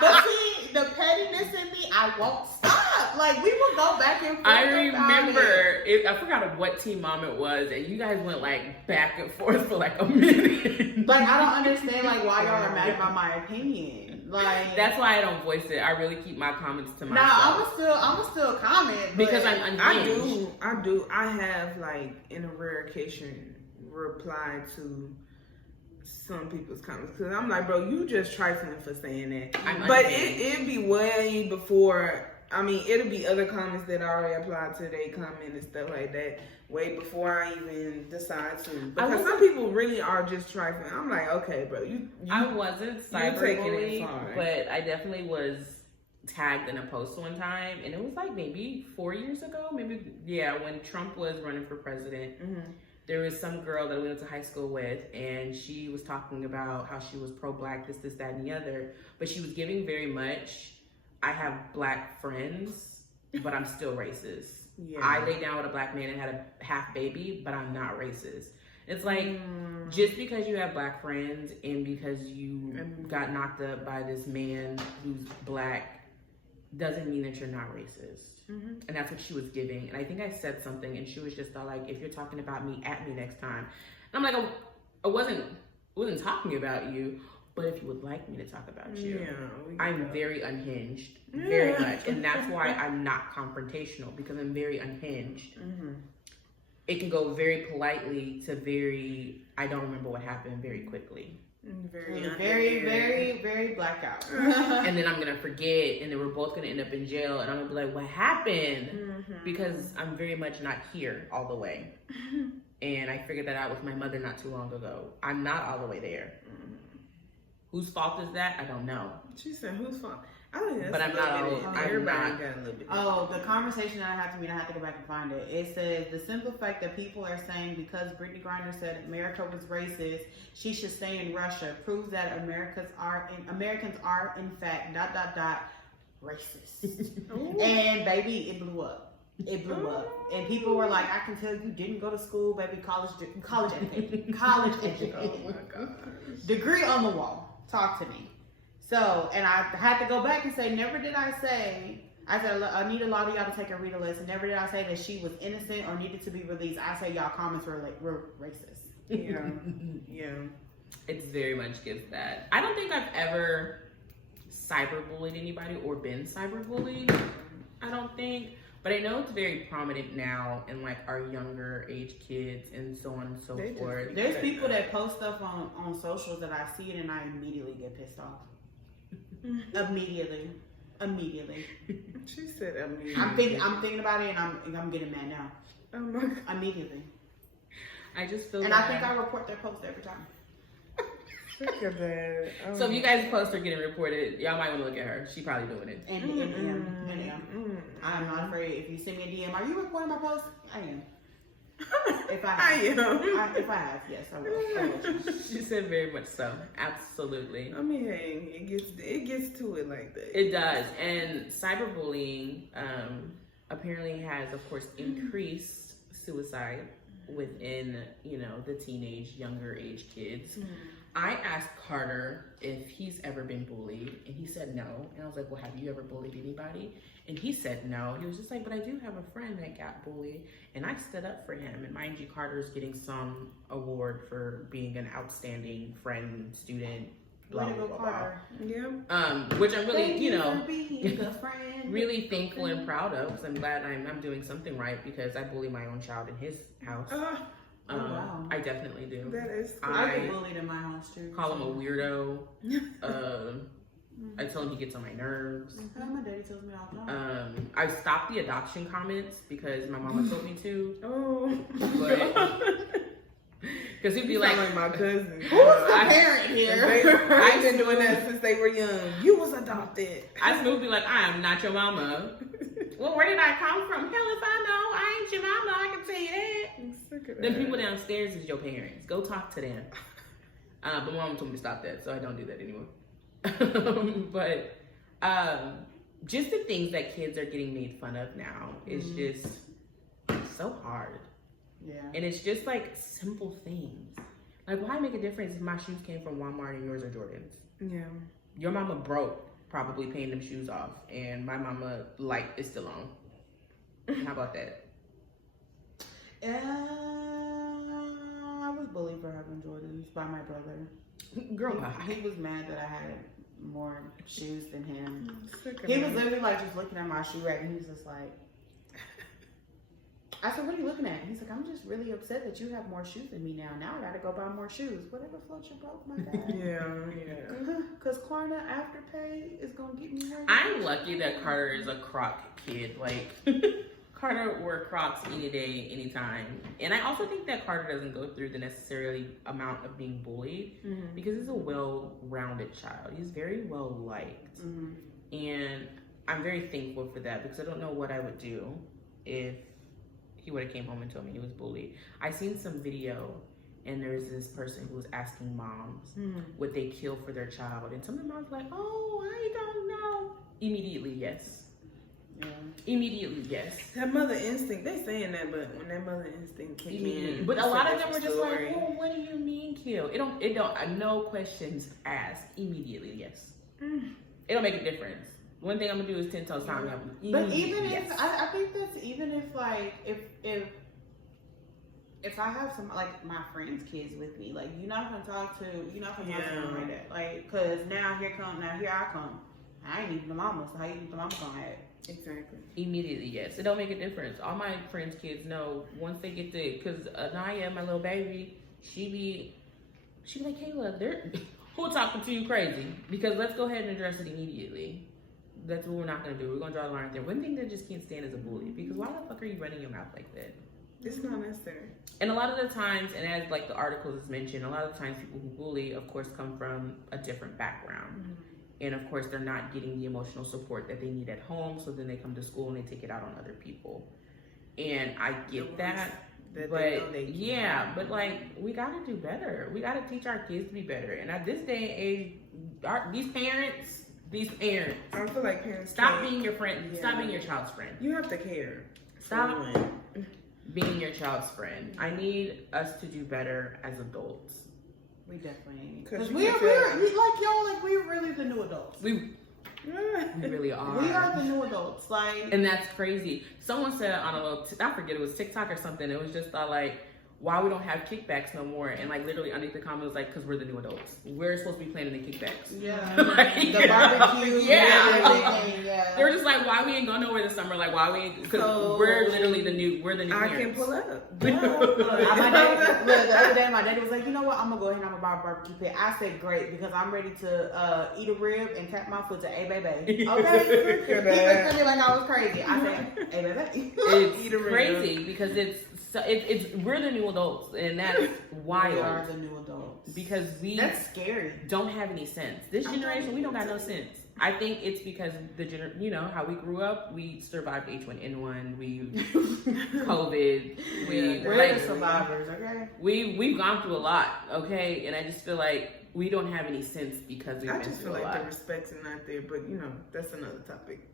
But see, the pettiness in me, I won't stop. Like we will go back and forth. I about remember, I forgot what Teen Mom it was, and you guys went like back and forth for like a minute. Like I don't understand like why y'all are mad about my opinion. Like That's why I don't voice it. I really keep my comments to myself. Nah, I'ma still comment but because I'm unhinged. I do. I have like in a rare occasion replied to some people's comments because I'm like, bro, you just trifling for saying that. But it'd be way before. I mean, it'll be other comments that already applied to their comment and stuff like that way before I even decide to. Because some people really are just trifling. I'm like, okay, bro, you I wasn't you're taking it cyberbullied, far. but I definitely was tagged in a post one time, and it was like maybe 4 years ago, when Trump was running for president. There was some girl that we went to high school with, and she was talking about how she was pro-black, this, that, and the other, but she was giving very much, I have black friends, but I'm still racist. Yeah. I lay down with a black man and had a half baby, but I'm not racist. It's like, just because you have black friends and because you got knocked up by this man who's black doesn't mean that you're not racist. And that's what she was giving. And I think I said something and she was just all like, if you're talking about me, at me next time. And I'm like, I wasn't talking about you, but if you would like me to talk about you. I'm very unhinged, very much. And that's why I'm not confrontational, because I'm very unhinged. It can go very politely to very, I don't remember what happened, very quickly. very blackout. And then I'm going to forget, and then we're both going to end up in jail, and I'm going to be like, what happened? Because I'm very much not here all the way. And I figured that out with my mother not too long ago. I'm not all the way there. Whose fault is that? I don't know. She said, "Whose fault?" I think that's But I'm not a little all- bit. I'm Everybody not- got a little bit. Oh, the conversation that I had to read, I have to go back and find it. It says the simple fact that people are saying because Brittany Griner said America was racist, she should stay in Russia proves that Americans are in fact ... racist. And baby, it blew up. It blew up, and people were like, "I can tell you didn't go to school, baby. College educated, college educated, Oh my god. degree on the wall. Talk to me." So, and I had to go back and say, never did I say. I said I need a lot of y'all to take a reader list. And never did I say that she was innocent or needed to be released. I say y'all comments were racist. Yeah. Yeah. It's very much gives that. I don't think I've ever cyberbullied anybody or been cyberbullied. I don't think. But I know it's very prominent now in like our younger age kids and so on and so They just forth. There's people that post stuff on socials that I see it and I immediately get pissed off. Immediately. She said, "I mean." I'm thinking about it and I'm getting mad now. Oh my god. Immediately. I just feel And bad. I think I report their post every time. Look at that. Oh So if you guys post her getting reported, y'all might want to look at her. She probably doing it. And DM. I'm not afraid. If you send me a DM, are you recording my post? I am. If I have. If I have, yes, I will. She said very much so. Absolutely. I mean, hey, it gets to it like that. It does. And cyberbullying apparently has, of course, increased suicide within, the teenage, younger age kids. I asked Carter if he's ever been bullied, and he said no. And I was like, well, have you ever bullied anybody? And he said no. He was just like, but I do have a friend that got bullied, and I stood up for him. And mind you, Carter's getting some award for being an outstanding friend, student, blah, Way to blah, go, blah, blah. Carter. Yeah. Which I'm really, Thank you for being a friend. really thankful and proud of, because I'm glad I'm doing something right, because I bully my own child in his house. Oh, wow. I definitely do. That is cool. I get bullied in my house too. Call him a weirdo. I tell him he gets on my nerves. My daddy tells me all the time. I stopped the adoption comments because my mama told me to. Oh. Because he'd be You like, sound like my cousin. Who's the parent here? I've been doing that since they were young. You was adopted. I still be like, I am not your mama. Well, where did I come from? Hell if I know. I ain't your mama. I can tell you that. I'm sick of Them that. people downstairs is your parents. Go talk to them. But mom told me to stop that, so I don't do that anymore. But just the things that kids are getting made fun of now is just so hard. Yeah. And it's just like simple things. Like, why make a difference if my shoes came from Walmart and yours are Jordans? Yeah. Your mama broke probably paying them shoes off, and my mama is still on. How about that? I was bullied for having Jordans by my brother. Girl, why? He was mad that I had more shoes than him. I'm sick of He that. was literally like just looking at my shoe rack and he was just like, I said, what are you looking at? He's like, I'm just really upset that you have more shoes than me now. Now I gotta go buy more shoes. Whatever floats your boat, my bad. Yeah. Because Klarna Afterpay is gonna get me hurt. I'm lucky that Carter is a Croc kid. Like, Carter wore Crocs any day, anytime. And I also think that Carter doesn't go through the necessarily amount of being bullied because he's a well-rounded child. He's very well-liked. And I'm very thankful for that because I don't know what I would do if he would have came home and told me he was bullied. I seen some video and there's this person who was asking moms would they kill for their child, and some of the moms were like, oh, I don't know. Immediately yes. Immediately yes. That mother instinct, they saying that, but when that mother instinct kick in, But a it's lot of them different were just story. like, well, what do you mean kill? It don't no questions asked. Immediately yes. It don't make a difference. One thing I'm gonna do is 10 toes time. But even if I think that's even if like if I have some like my friends' kids with me, like you're not gonna talk to them like that, like because now here I come. I ain't even the mama, so how you think the mama gonna act? Exactly. Immediately yes. It don't make a difference. All my friends' kids know once they get to, because Anaya, my little baby, she be like, Kayla, who talking to you crazy? Because let's go ahead and address it immediately. That's what we're not gonna do. We're gonna draw the line there. One thing that just can't stand is a bully. Because why the fuck are you running your mouth like that? It's not necessary. And a lot of the times, and as like the articles mentioned, a lot of the times people who bully, of course, come from a different background. And of course, they're not getting the emotional support that they need at home. So then they come to school and they take it out on other people. And I get that. But yeah, but like, we gotta do better. We gotta teach our kids to be better. And at this day and age, these parents, I feel like parents stop being your friend. Yeah. Stop being your child's friend. You have to care. Stop being your child's friend. I need us to do better as adults. We definitely need. Because we're like y'all, like we're really the new adults. We really are. We are the new adults, like, and that's crazy. Someone said on a little, I forget, it was TikTok or something. It was just like, why we don't have kickbacks no more, and like literally underneath the comment was like, because we're the new adults. We're supposed to be planning the kickbacks. Yeah, like, the barbecue. Yeah. They were just like, why we ain't going nowhere this summer? Like, why we ain't? Because we're literally the new. We're the new. I parents. can pull up. Look, the other day, my daddy was like, you know what? I'm gonna go ahead and I'm gonna buy a barbecue pit. I said, great, because I'm ready to eat a rib and tap my foot to "Hey, baby." Okay. He looked at me like I was crazy. I said, "Hey, baby." It's crazy because it's we're the new adults, and that's wild. We are the new adults because that's scary. Don't have any sense. This generation, we don't got no sense. I think it's because how we grew up. We survived H1N1. We COVID. We're the survivors. Okay. We've gone through a lot. Okay, and I just feel like we don't have any sense because we've been through a lot. I just feel like the respect's not there, but that's another topic.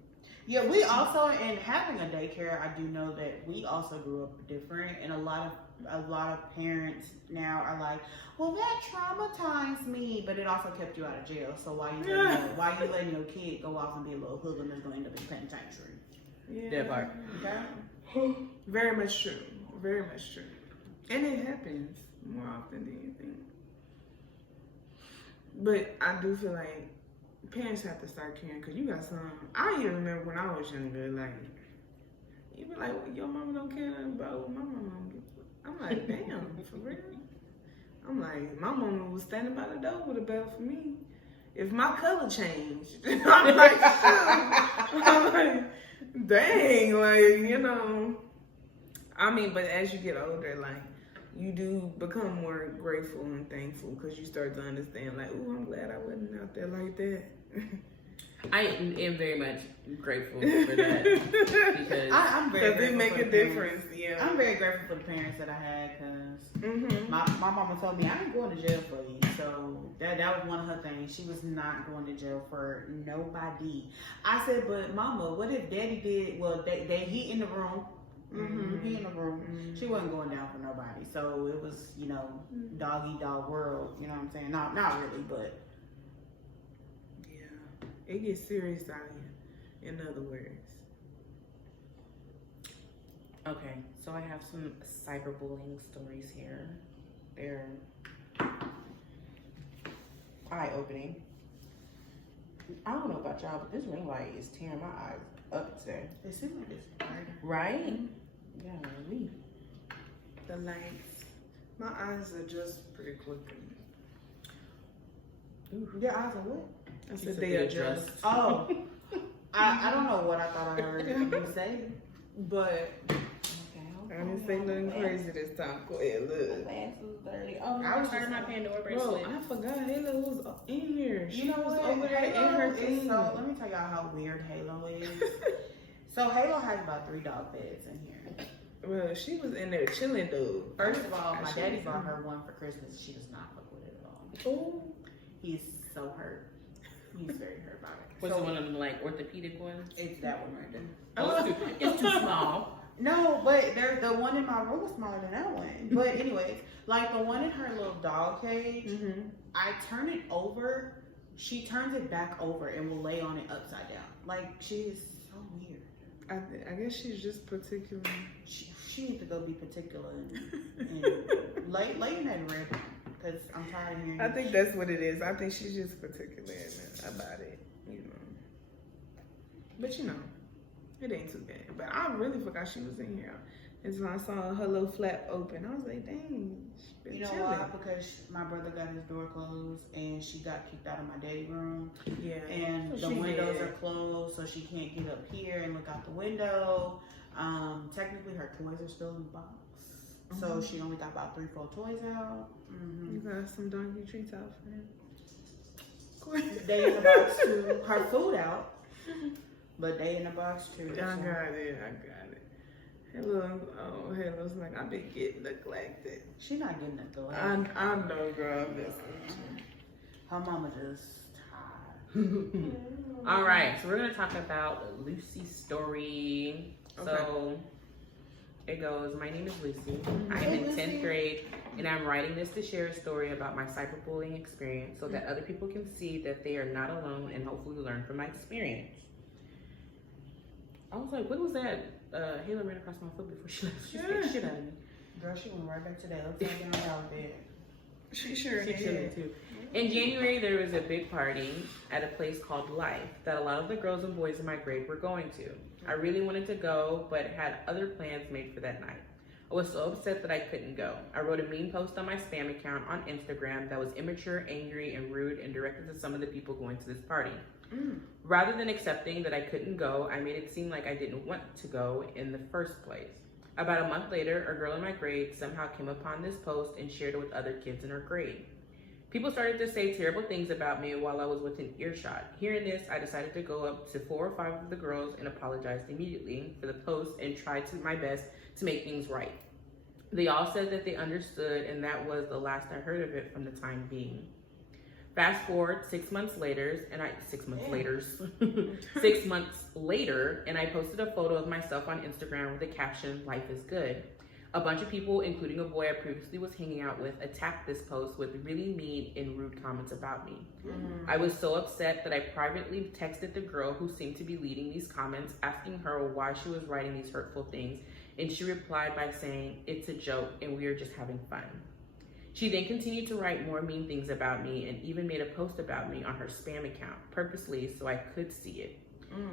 Yeah, we also, and having a daycare, I do know that we also grew up different, and a lot of parents now are like, well, that traumatized me, but it also kept you out of jail. So why you letting your kid go off and be a little hoodlum that's gonna end up in penitentiary? Yeah, that part. Okay. Very much true. Very much true. And it happens more often than you think. But I do feel like parents have to start caring, because you got some. I even remember when I was younger, like, you be like, well, your mama don't care about what my mama do. I'm like, damn, for real? I'm like, my mama was standing by the door with a bell for me. If my color changed, I'm like, shoot. I'm like, dang, like, I mean, but as you get older, like, you do become more grateful and thankful, because you start to understand, like, oh, I'm glad I wasn't out there like that. I am very much grateful for that, because I'm very grateful. It make a difference. Yeah, I'm very grateful for the parents that I had, because my mama told me I ain't going to jail for you. So that was one of her things. She was not going to jail for nobody. I said, but mama, what if daddy did? Well, he in the room. He in the room. She wasn't going down for nobody. So it was, dog eat dog world. You know what I'm saying? Not really, but yeah, it gets serious out here. In other words. Okay, so I have some cyberbullying stories here. They're eye-opening. I don't know about y'all, but this ring light is tearing my eyes up today. it seems like it's right? Yeah, we. The lights. My eyes are just pretty quick. Your eyes are what? I said they adjust. Oh, I don't know what I thought I heard you say, but I didn't say nothing crazy this time. Go ahead, look. Glasses dirty. Oh, I was wearing my Pandora bracelet. Bro, I forgot Halo was in here. She was over there in her thing. So let me tell y'all how weird Halo is. So Halo has about 3 dog beds in here. Well, she was in there chilling though. First of all, my daddy bought her one for Christmas. She does not fuck with it at all. Oh, he's so hurt. He's very hurt about it. Was it one of them like orthopedic ones? It's that one right there. Oh, it's too small. No, but the one in my room was smaller than that one. But anyways, like the one in her little dog cage, I turn it over. She turns it back over and will lay on it upside down. Like, she is so weird. I guess she's just particular. She needs to go be particular and lay in that red, because I'm tired of hearing. I think that's what it is. I think she's just particular about it, But it ain't too bad. But I really forgot she was in here. And so I saw her little flap open. I was like, dang, she's been chilling. Why? Because my brother got his door closed and she got kicked out of my daddy room. Yeah. And the windows are closed, so she can't get up here and look out the window. Technically, her toys are still in the box, so she only got about 3-4 toys out. You got some donkey treats out for him. They in the box too. Her food out, but they in the box too. I got it. Hello's like, I've been getting neglected. She not getting neglected. I know, girl. Her mama just tired. All right, so we're gonna talk about Lucy's story. So it goes, my name is Lucy. I'm in 10th grade and I'm writing this to share a story about my cyberbullying experience so that other people can see that they are not alone and hopefully learn from my experience. I was like, what was that? Hayla ran across my foot before she left. She scared the shit out of me. Girl, she went right back to that upside down dollar bed. She sure She did. too. In January, there was a big party at a place called Life that a lot of the girls and boys in my grade were going to. I really wanted to go, but had other plans made for that night. I was so upset that I couldn't go. I wrote a mean post on my spam account on Instagram that was immature, angry, and rude and directed to some of the people going to this party. Rather than accepting that I couldn't go, I made it seem like I didn't want to go in the first place. About a month later, a girl in my grade somehow came upon this post and shared it with other kids in her grade. People started to say terrible things about me while I was within earshot. Hearing this, I decided to go up to 4 or 5 of the girls and apologized immediately for the post and tried my best to make things right. They all said that they understood, and that was the last I heard of it from the time being. Fast forward 6 months later, and 6 months later, and I posted a photo of myself on Instagram with the caption, "Life is good." A bunch of people, including a boy I previously was hanging out with, attacked this post with really mean and rude comments about me. I was so upset that I privately texted the girl who seemed to be leading these comments, asking her why she was writing these hurtful things, and she replied by saying, "It's a joke and we are just having fun." She then continued to write more mean things about me and even made a post about me on her spam account, purposely so I could see it.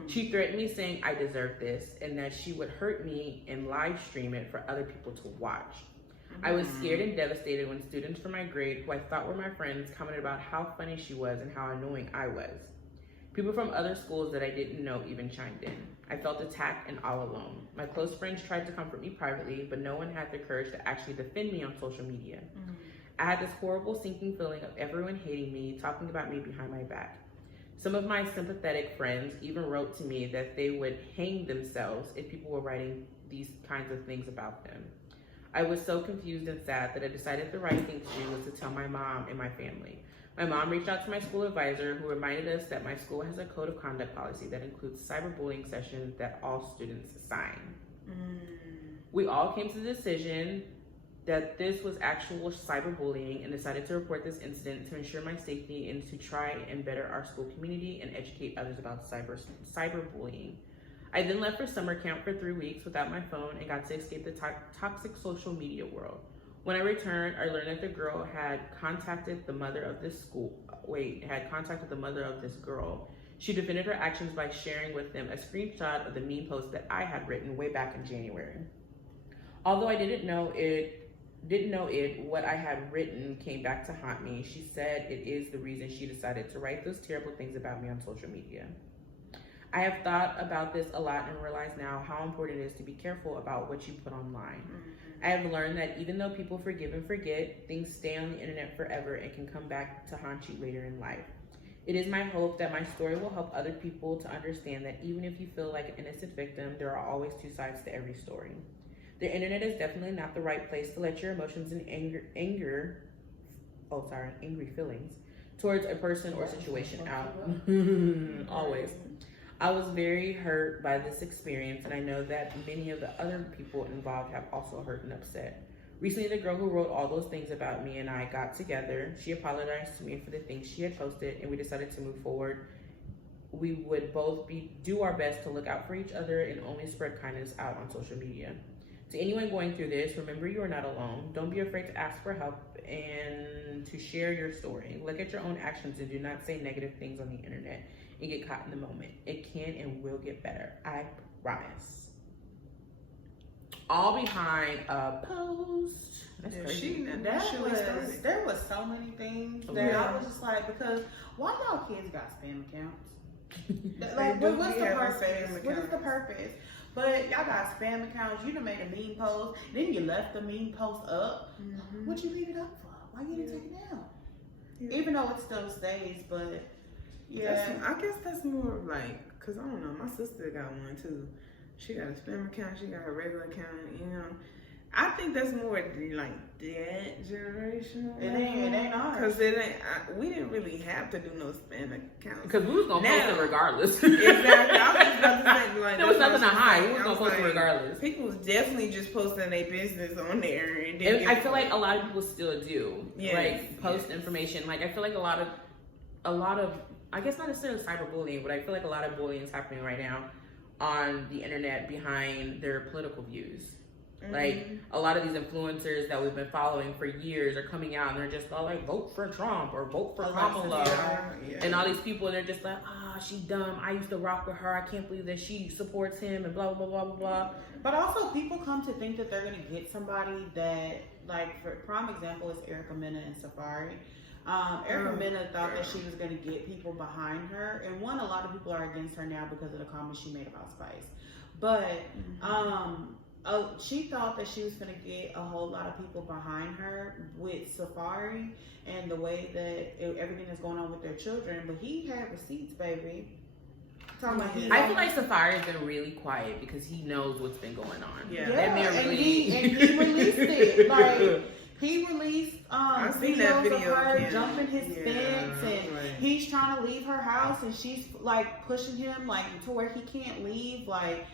She threatened me saying I deserved this and that she would hurt me and live stream it for other people to watch. I was scared and devastated when students from my grade, who I thought were my friends, commented about how funny she was and how annoying I was. People from other schools that I didn't know even chimed in. I felt attacked and all alone. My close friends tried to comfort me privately, but no one had the courage to actually defend me on social media. I had this horrible sinking feeling of everyone hating me, talking about me behind my back. Some of my sympathetic friends even wrote to me that they would hang themselves if people were writing these kinds of things about them. I was so confused and sad that I decided the right thing to do was to tell my mom and my family. My mom reached out to my school advisor, who reminded us that my school has a code of conduct policy that includes cyberbullying sessions that all students sign. We all came to the decision that this was actual cyberbullying and decided to report this incident to ensure my safety and to try and better our school community and educate others about cyberbullying. I then left for summer camp for 3 weeks without my phone and got to escape the toxic social media world. When I returned, I learned that the girl had contacted the mother of this girl. She defended her actions by sharing with them a screenshot of the mean post that I had written way back in January. Although I didn't know it, what I had written came back to haunt me. She said it is the reason she decided to write those terrible things about me on social media. I have thought about this a lot and realize now how important it is to be careful about what you put online. I have learned that even though people forgive and forget, things stay on the internet forever and can come back to haunt you later in life. It is my hope that my story will help other people to understand that even if you feel like an innocent victim, there are always two sides to every story. The internet is definitely not the right place to let your emotions and angry feelings towards a person or situation out. Always. I was very hurt by this experience, and I know that many of the other people involved have also hurt and upset. Recently, the girl who wrote all those things about me and I got together. She apologized to me for the things she had posted, and we decided to move forward. We would both do our best to look out for each other and only spread kindness out on social media. To anyone going through this, remember you are not alone. Don't be afraid to ask for help and to share your story. Look at your own actions and do not say negative things on the internet and get caught in the moment. It can and will get better. I promise. All behind a post. That's crazy. There was so many things that I was just like, because why y'all kids got spam accounts? Like, what's the purpose? What is the purpose? But y'all got spam accounts. You done made a meme post, then you left the meme post up. What you leave it up for? Why you didn't take it down? Yeah. Even though it still stays, but yeah. I guess that's more like, cause I don't know. My sister got one too. She got a spam account. She got a regular account. You know, I think that's more like that generational. It ain't ours. Cause it ain't. We didn't really have to do no spam accounts. Because we was gonna post it regardless. Exactly. I was just about to say, like, There was nothing to hide. We I was gonna was post it like, regardless. People was definitely just posting their business on there, and And I feel like a lot of people still do, Yes, like post information. Like I feel like a lot of, I guess not necessarily cyberbullying, but I feel like a lot of bullying is happening right now on the internet behind their political views. Like a lot of these influencers that we've been following for years are coming out and they're just all like, vote for Trump or vote for Kamala, and all these people, and they're just like, she's dumb. I used to rock with her. I can't believe that she supports him and blah blah blah blah blah. But also, people come to think that they're gonna get somebody that, like, for prime example is Erica Mena and Safari. Erica Mena thought that she was gonna get people behind her, and a lot of people are against her now because of the comments she made about Spice. But she thought that she was going to get a whole lot of people behind her with Safari and the way that everything that's going on with their children. But he had receipts, baby. I feel like Safari has been really quiet because he knows what's been going on. Yeah, and he released it. Like, he released videos of her jumping his fence, and he's trying to leave her house, and she's like pushing him like to where he can't leave. Like,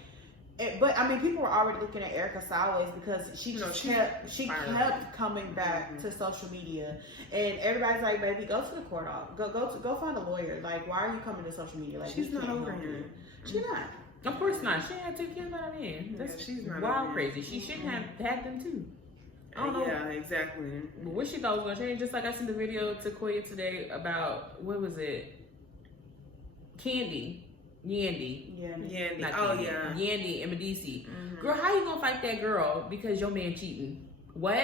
but I mean, people were already looking at Erica sideways because she kept coming back to social media, and everybody's like, "Baby, go to the court. Go find a lawyer. Like, why are you coming to social media? Like, she's not over here. She's not. Of course not. She had 2 kids. But I mean, that's she's not wild crazy. She shouldn't have had them too. I don't know. Yeah, exactly. But what she thought was gonna change, just like I seen the video to Koya today about, what was it? Yandy. Not Candy. Yandy and Medici. Girl, how you gonna fight that girl because your man cheating? What?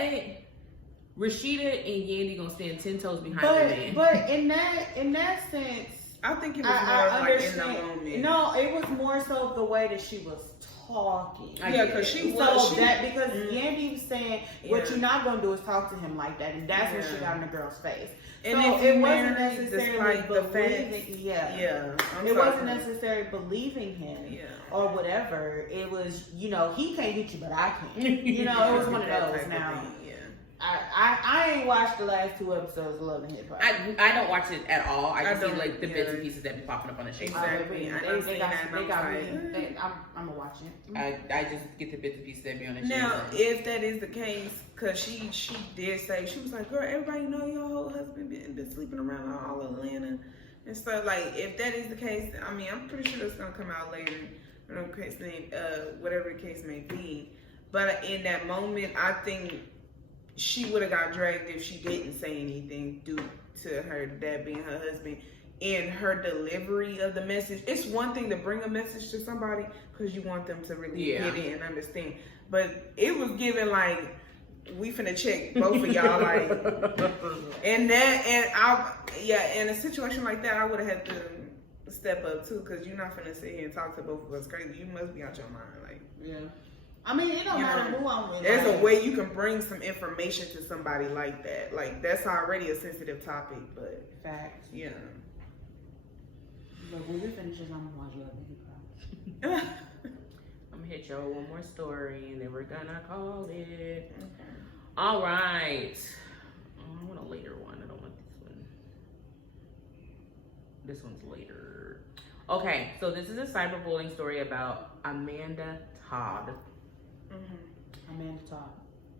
Rashida and Yandy gonna stand 10 toes behind their man. But in that sense, I think it was more like in the moment. No, it was more so the way that she was talking. Because Yandy was saying, what you're not gonna do is talk to him like that, and that's when she got in the girl's face. And so it wasn't necessarily believing. It wasn't necessarily believing him or whatever. It was, he can't hit you, but I can. It was one of those. Now, I ain't watched the last 2 episodes of Love and Hip Hop. I don't watch it at all. I just see like the bits and pieces that be popping up on the shade. Exactly. I'm gonna watch it. I just get the bits and pieces that be on the shade. Now, if that is the case, because she did say, she was like, girl, everybody know your whole husband been sleeping around all of Atlanta and stuff. Like, if that is the case, I mean, I'm pretty sure that's gonna come out later. Whatever the case may be. But in that moment, I think she would have got dragged if she didn't say anything due to her dad being her husband. And her delivery of the message, it's one thing to bring a message to somebody because you want them to really get it and understand. But it was given like, we finna check both of y'all, like, in a situation like that, I would have had to step up too, because you're not finna sit here and talk to both of us crazy. You must be out your mind, like. Yeah. I mean, it don't matter who I'm with. There's a way you can bring some information to somebody like that. Like, that's already a sensitive topic, but. Facts. Yeah. But when we finish this, I'm gonna watch Love and Hip Hop. I'm gonna hit y'all one more story and then we're gonna call it. Okay. All right. I want a later one. I don't want this one. This one's later. Okay, so this is a cyberbullying story about Amanda Todd. Amanda Todd.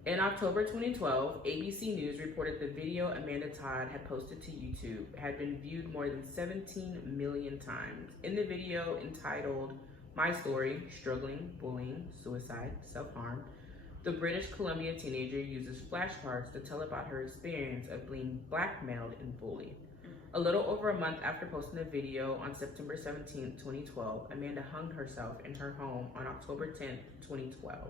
In October 2012, ABC News reported the video Amanda Todd had posted to YouTube had been viewed more than 17 million times. In the video entitled My Story, Struggling, Bullying, Suicide, Self-Harm, the British Columbia teenager uses flashcards to tell about her experience of being blackmailed and bullied. A little over a month after posting the video on September 17, 2012, Amanda hung herself in her home on October 10, 2012.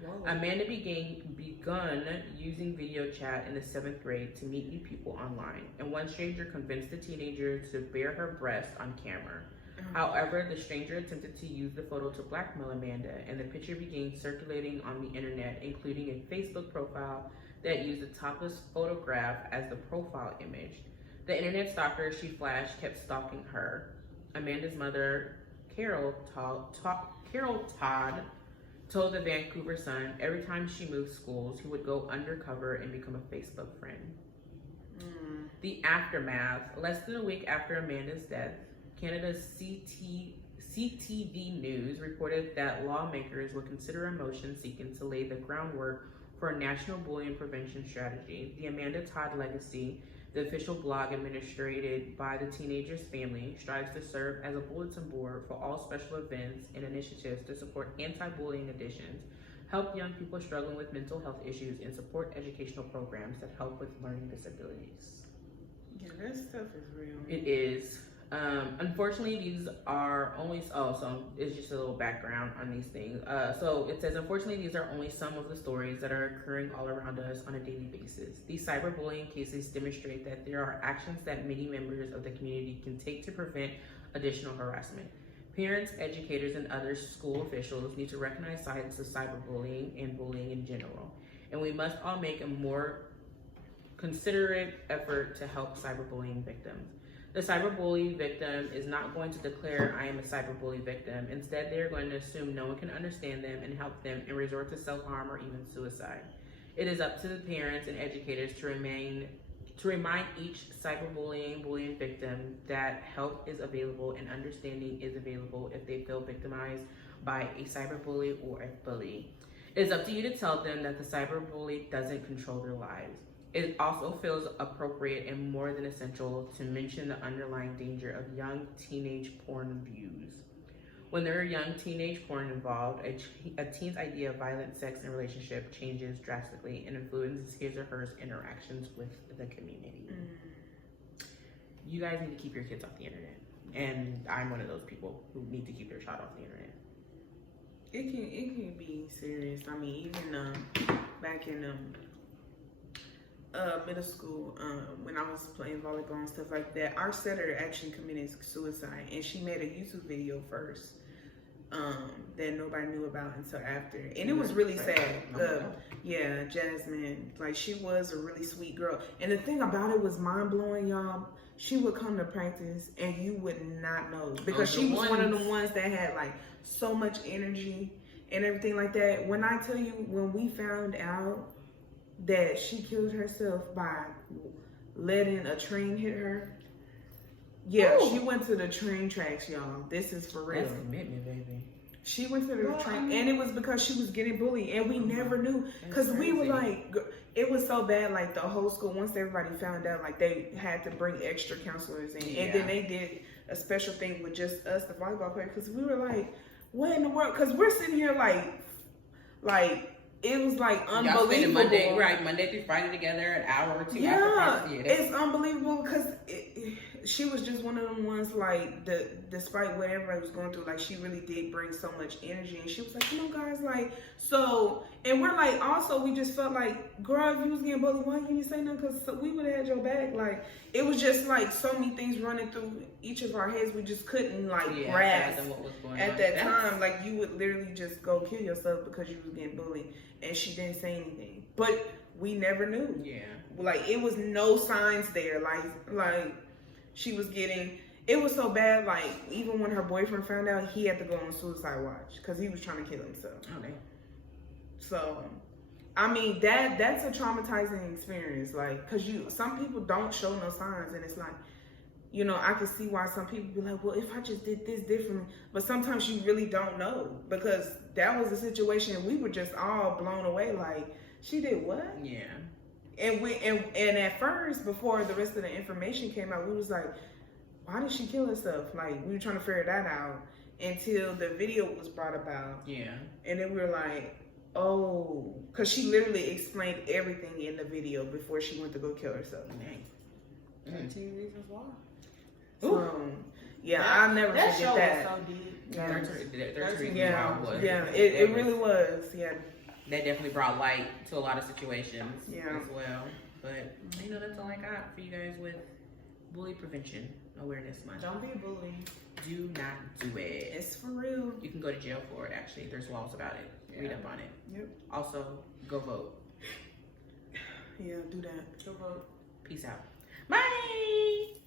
Whoa. Amanda begun using video chat in the 7th grade to meet new people online, and one stranger convinced the teenager to bare her breast on camera. However, the stranger attempted to use the photo to blackmail Amanda, and the picture began circulating on the internet, including a Facebook profile that used a topless photograph as the profile image. The internet stalker she flashed kept stalking her. Amanda's mother, Carol Todd, told the Vancouver Sun every time she moved schools, he would go undercover and become a Facebook friend. The aftermath. Less than a week after Amanda's death, Canada's CTV News reported that lawmakers would consider a motion seeking to lay the groundwork for a national bullying prevention strategy. The Amanda Todd Legacy, the official blog administered by the teenager's family, strives to serve as a bulletin board for all special events and initiatives to support anti-bullying editions, help young people struggling with mental health issues, and support educational programs that help with learning disabilities. Yeah, that stuff is real. It is. Unfortunately, these are only, so it's just a little background on these things. So it says, unfortunately, these are only some of the stories that are occurring all around us on a daily basis. These cyberbullying cases demonstrate that there are actions that many members of the community can take to prevent additional harassment. Parents, educators, and other school officials need to recognize signs of cyberbullying and bullying in general. And we must all make a more considerate effort to help cyberbullying victims. The cyberbully victim is not going to declare, I am a cyberbully victim. Instead, they are going to assume no one can understand them and help them and resort to self-harm or even suicide. It is up to the parents and educators to remind each bullying victim that help is available and understanding is available if they feel victimized by a cyberbully or a bully. It is up to you to tell them that the cyberbully doesn't control their lives. It also feels appropriate and more than essential to mention the underlying danger of young teenage porn views. When there are young teenage porn involved, a teen's idea of violent sex and relationship changes drastically and influences his or her interactions with the community. You guys need to keep your kids off the internet. And I'm one of those people who need to keep their child off the internet. It can be serious. I mean, even back in middle school, when I was playing volleyball and stuff like that, our setter actually committed suicide, and she made a YouTube video first that nobody knew about until after, and it was really sad. Yeah, Jasmine, like, she was a really sweet girl, and the thing about it was mind-blowing, y'all. She would come to practice and you would not know, because she was one of the ones that had like so much energy and everything like that. When I tell you, when we found out that she killed herself by letting a train hit her. Yeah, ooh. She went to the train tracks, y'all. This is for real. That's commitment, baby. She went to the train, and it was because she was getting bullied, and we never knew, because we were like, it was so bad, like the whole school, once everybody found out, like they had to bring extra counselors in, and then they did a special thing with just us, the volleyball players, because we were like, what in the world? Because we're sitting here like, it was like unbelievable. Monday through Friday together, an hour or two after practice. Yeah, it's unbelievable, because she was just one of them ones, like, despite what everybody was going through, like, she really did bring so much energy, and she was like, you know, guys, like, so, and we're like, also, we just felt like, girl, if you was getting bullied, why didn't you say nothing? Because we would have had your back. Like, it was just like so many things running through each of our heads, we just couldn't like grasp what was going at on. that time. Like, you would literally just go kill yourself because you was getting bullied, and she didn't say anything, but we never knew. Yeah, like, it was no signs there, like she was getting, it was so bad, like, even when her boyfriend found out, he had to go on suicide watch because he was trying to kill himself. Okay. So, I mean, that's a traumatizing experience, like, because some people don't show no signs, and it's like, you know, I can see why some people be like, well, if I just did this differently, but sometimes you really don't know, because that was the situation, we were just all blown away, like, she did what? Yeah. And at first, before the rest of the information came out, we was like, why did she kill herself? Like, we were trying to figure that out until the video was brought about. Yeah. And then we were like, oh, because she literally explained everything in the video before she went to go kill herself. 13 Reasons Why. So, yeah, I'll never forget that. Was so deep. Yeah, it really was. Yeah. That definitely brought light to a lot of situations as well. But, you know, that's all I got for you guys with Bully Prevention Awareness Month. Don't be a bully. Do not do it. It's for real. You can go to jail for it, actually. There's laws about it. Read up on it. Yep. Also, go vote. Yeah, do that. Go vote. Peace out. Bye!